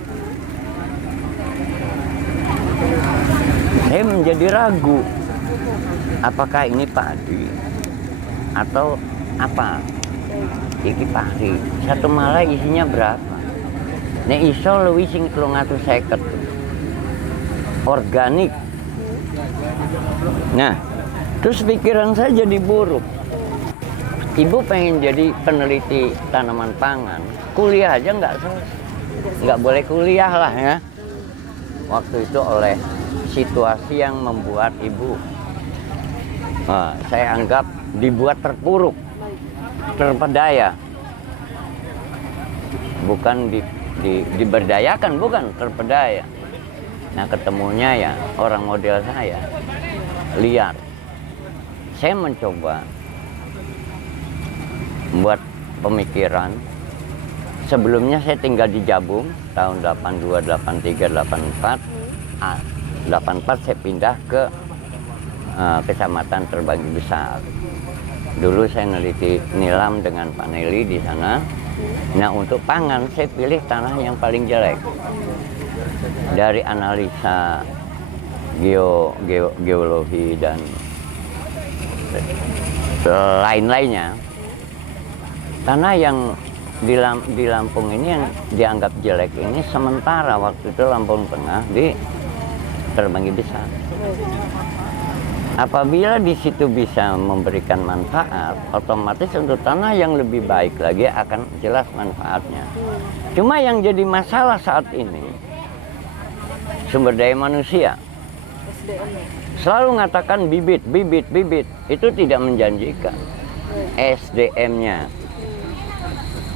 saya menjadi ragu. Apakah ini padi atau apa? Iki padi. Satu malai isinya berapa? Nek iso luwih sing 350. Organik. Nah, terus pikiran saya jadi buruk. Ibu pengen jadi peneliti tanaman pangan, kuliah aja nggak selesai. Nggak boleh kuliah lah ya. Waktu itu oleh situasi yang membuat ibu, saya anggap dibuat terpuruk, terpedaya. Bukan diberdayakan, bukan terpedaya. Nah, ketemunya ya orang model saya, liar. Saya mencoba membuat pemikiran. Sebelumnya saya tinggal di Jabung tahun 82, 83, 84. 84 saya pindah ke Kecamatan Terbagi Besar. Dulu saya neliti nilam dengan Pak Nelly di sana. Nah, untuk pangan saya pilih tanah yang paling jelek. Dari analisa geologi dan lain-lainnya, tanah yang di Lampung ini yang dianggap jelek ini sementara waktu itu Lampung Tengah di Terbagi Besar. Apabila di situ bisa memberikan manfaat, otomatis untuk tanah yang lebih baik lagi akan jelas manfaatnya. Cuma yang jadi masalah saat ini, sumber daya manusia. Selalu mengatakan bibit, itu tidak menjanjikan. SDM-nya.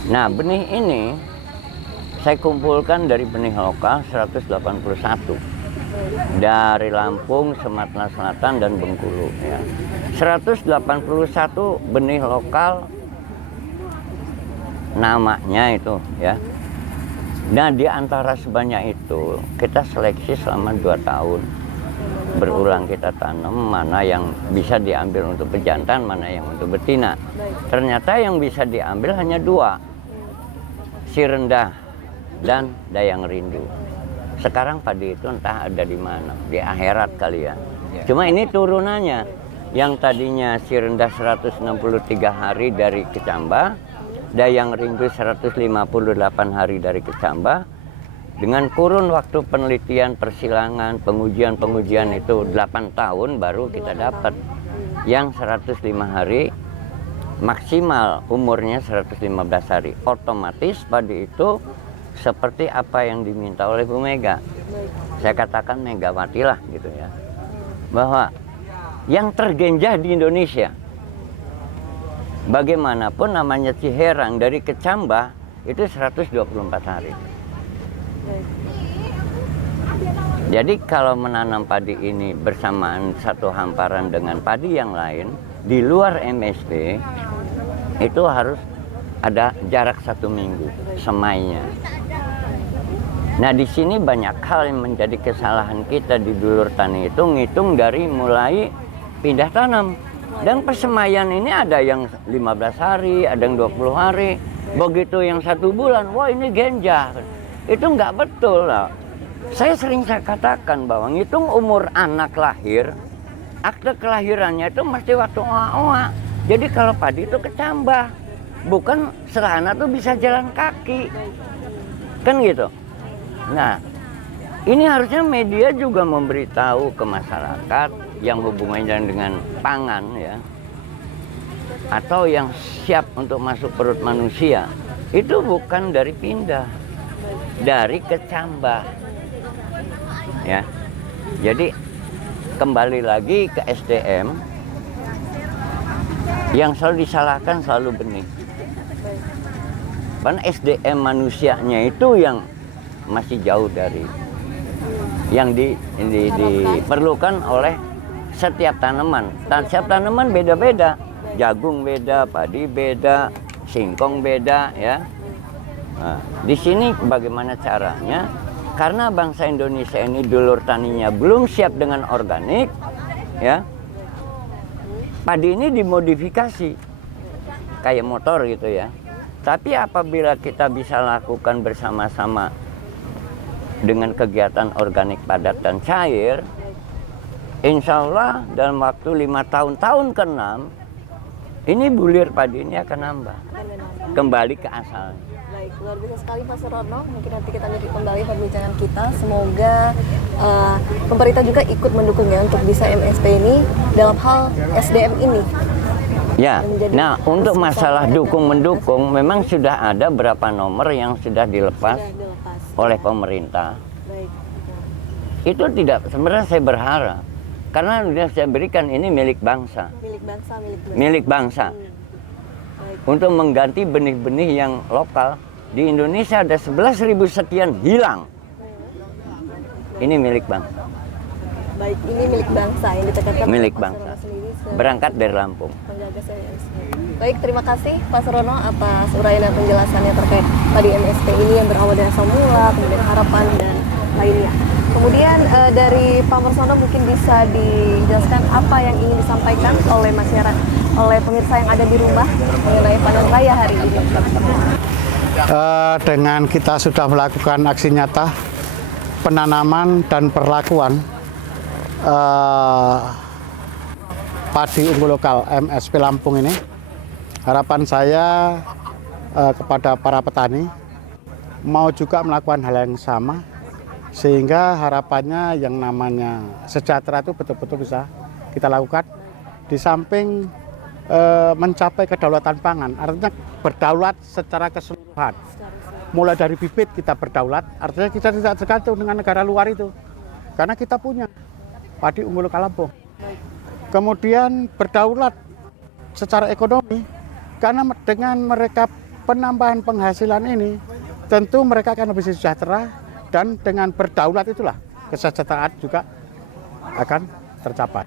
Nah, benih ini saya kumpulkan dari benih lokal 181. Dari Lampung, Sumatera Selatan, dan Bengkulu ya. 181 benih lokal namanya itu ya. Nah, di antara sebanyak itu kita seleksi selama 2 tahun. Berulang kita tanam mana yang bisa diambil untuk pejantan, mana yang untuk betina. Ternyata yang bisa diambil hanya 2. Si rendah dan dayang rindu. Sekarang padi itu entah ada di mana, di akhirat kali ya. Cuma ini turunannya, yang tadinya si rendah 163 hari dari kecambah, dayang rindu 158 hari dari kecambah, dengan kurun waktu penelitian, persilangan, pengujian itu 8 tahun baru kita dapat yang 105 hari, maksimal umurnya 115 hari. Otomatis padi itu seperti apa yang diminta oleh Bu Mega. Saya katakan Megawati lah gitu ya. Bahwa yang tergenjah di Indonesia, bagaimanapun namanya Ciherang dari kecambah itu 124 hari. Jadi kalau menanam padi ini bersamaan satu hamparan dengan padi yang lain, di luar MSP, itu harus ada jarak 1 minggu semainya. Nah, di sini banyak hal yang menjadi kesalahan kita di dulur tani itu ngitung dari mulai pindah tanam. Dan persemaian ini ada yang 15 hari, ada yang 20 hari. Begitu yang 1 bulan, wah ini genjah. Itu nggak betul lah. Saya katakan bahwa ngitung umur anak lahir, akte kelahirannya itu mesti waktu oa-oa. Jadi kalau padi itu kecambah, bukan serana tuh bisa jalan kaki. Kan gitu. Nah, ini harusnya media juga memberitahu ke masyarakat yang hubungannya dengan pangan ya, atau yang siap untuk masuk perut manusia, itu bukan dari pindah, dari kecambah ya. Jadi kembali lagi ke SDM, yang selalu disalahkan selalu benih. Karena SDM manusianya itu yang masih jauh dari yang diperlukan oleh setiap tanaman. Setiap tanaman beda-beda, jagung beda, padi beda, singkong beda, ya. Nah, di sini bagaimana caranya? Karena bangsa Indonesia ini dulur taninya belum siap dengan organik, ya. Padi ini dimodifikasi kayak motor gitu ya. Tapi apabila kita bisa lakukan bersama-sama dengan kegiatan organik padat dan cair, insya Allah dalam waktu 5 tahun ke-6, ini bulir padi ini akan nambah, kembali ke asalnya. Baik, luar biasa sekali Pak Surono. Mungkin nanti kita lanjut kembali perbincangan kita. Semoga pemerintah juga ikut mendukung ya untuk bisa MSP ini dalam hal SDM ini. Ya, nah untuk masalah dukung-mendukung, memang sudah ada beberapa nomor yang sudah dilepas oleh pemerintah. Baik. Itu tidak, sebenarnya saya berharap, karena sudah saya berikan ini milik bangsa. Milik bangsa. Untuk mengganti benih-benih yang lokal. Di Indonesia ada 11.000 sekian hilang. Ini milik bangsa. Baik, ini milik bangsa yang ditekankan Milik Pak bangsa. Surono sendiri Berangkat dari Lampung. penjaga MSP. Baik, terima kasih Pak Surono atas uraian dan penjelasannya terkait padi MSP ini yang berawal dari asal mula, kemudian harapan dan lainnya. Kemudian dari Pak Marsono mungkin bisa dijelaskan apa yang ingin disampaikan oleh masyarakat, oleh pemirsa yang ada di rumah mengenai panen raya hari ini. Dengan kita sudah melakukan aksi nyata penanaman dan perlakuan padi unggul lokal MSP Lampung ini, harapan saya kepada para petani mau juga melakukan hal yang sama, sehingga harapannya yang namanya sejahtera itu betul-betul bisa kita lakukan. Di samping mencapai kedaulatan pangan, artinya berdaulat secara keseluruhan. Mulai dari bibit kita berdaulat, artinya kita tidak tergantung dengan negara luar itu, karena kita punya padi unggul lokal Lampung. Kemudian berdaulat secara ekonomi, karena dengan mereka penambahan penghasilan ini, tentu mereka akan lebih sejahtera, dan dengan berdaulat itulah kesejahteraan juga akan tercapai.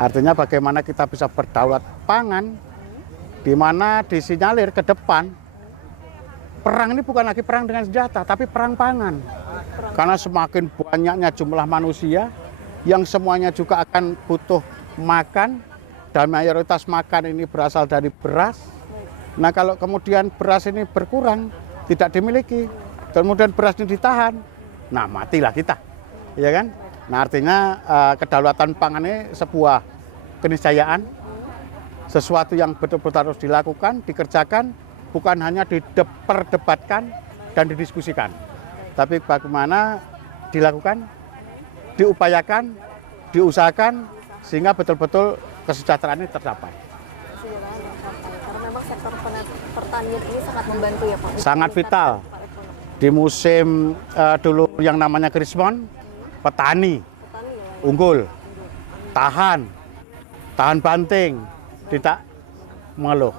Artinya bagaimana kita bisa berdaulat pangan, di mana disinyalir ke depan, perang ini bukan lagi perang dengan senjata, tapi perang pangan. Karena semakin banyaknya jumlah manusia, yang semuanya juga akan butuh makan, dan mayoritas makan ini berasal dari beras. Nah kalau kemudian beras ini berkurang, tidak dimiliki, kemudian beras ini ditahan, nah matilah kita, ya kan? Nah artinya kedaulatan pangan ini sebuah keniscayaan, sesuatu yang betul-betul harus dilakukan, dikerjakan, bukan hanya diperdebatkan dan didiskusikan, tapi bagaimana dilakukan, diupayakan, diusahakan, sehingga betul-betul kesejahteraan ini tercapai. Karena memang sektor pertanian ini sangat membantu ya Pak. Sangat vital. Di musim dulu yang namanya Krismon, petani unggul, tahan banting, tidak mengeluh.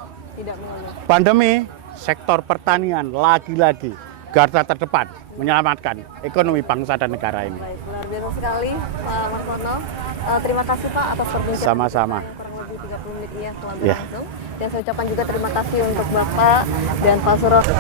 Pandemi, sektor pertanian lagi-lagi garda terdepan menyelamatkan ekonomi bangsa dan negara ini. Baik, luar biasa sekali Pak Marsono. Terima kasih Pak atas perbincangan. Sama-sama. Kurang lebih 30 menit ya telah berlangsung. Dan saya ucapkan juga terima kasih untuk Bapak dan Pak Surono.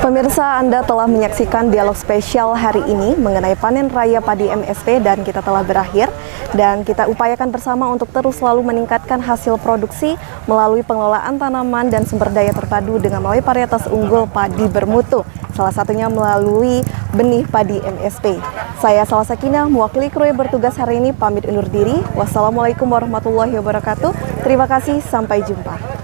Pemirsa, Anda telah menyaksikan dialog spesial hari ini mengenai panen raya padi MSP, dan kita telah berakhir. Dan kita upayakan bersama untuk terus selalu meningkatkan hasil produksi melalui pengelolaan tanaman dan sumber daya terpadu dengan melalui varietas unggul padi bermutu. Salah satunya melalui benih padi MSP. Saya Salsa Sakinah, mewakili kru yang bertugas hari ini, pamit undur diri. Wassalamualaikum warahmatullahi wabarakatuh. Terima kasih, sampai jumpa.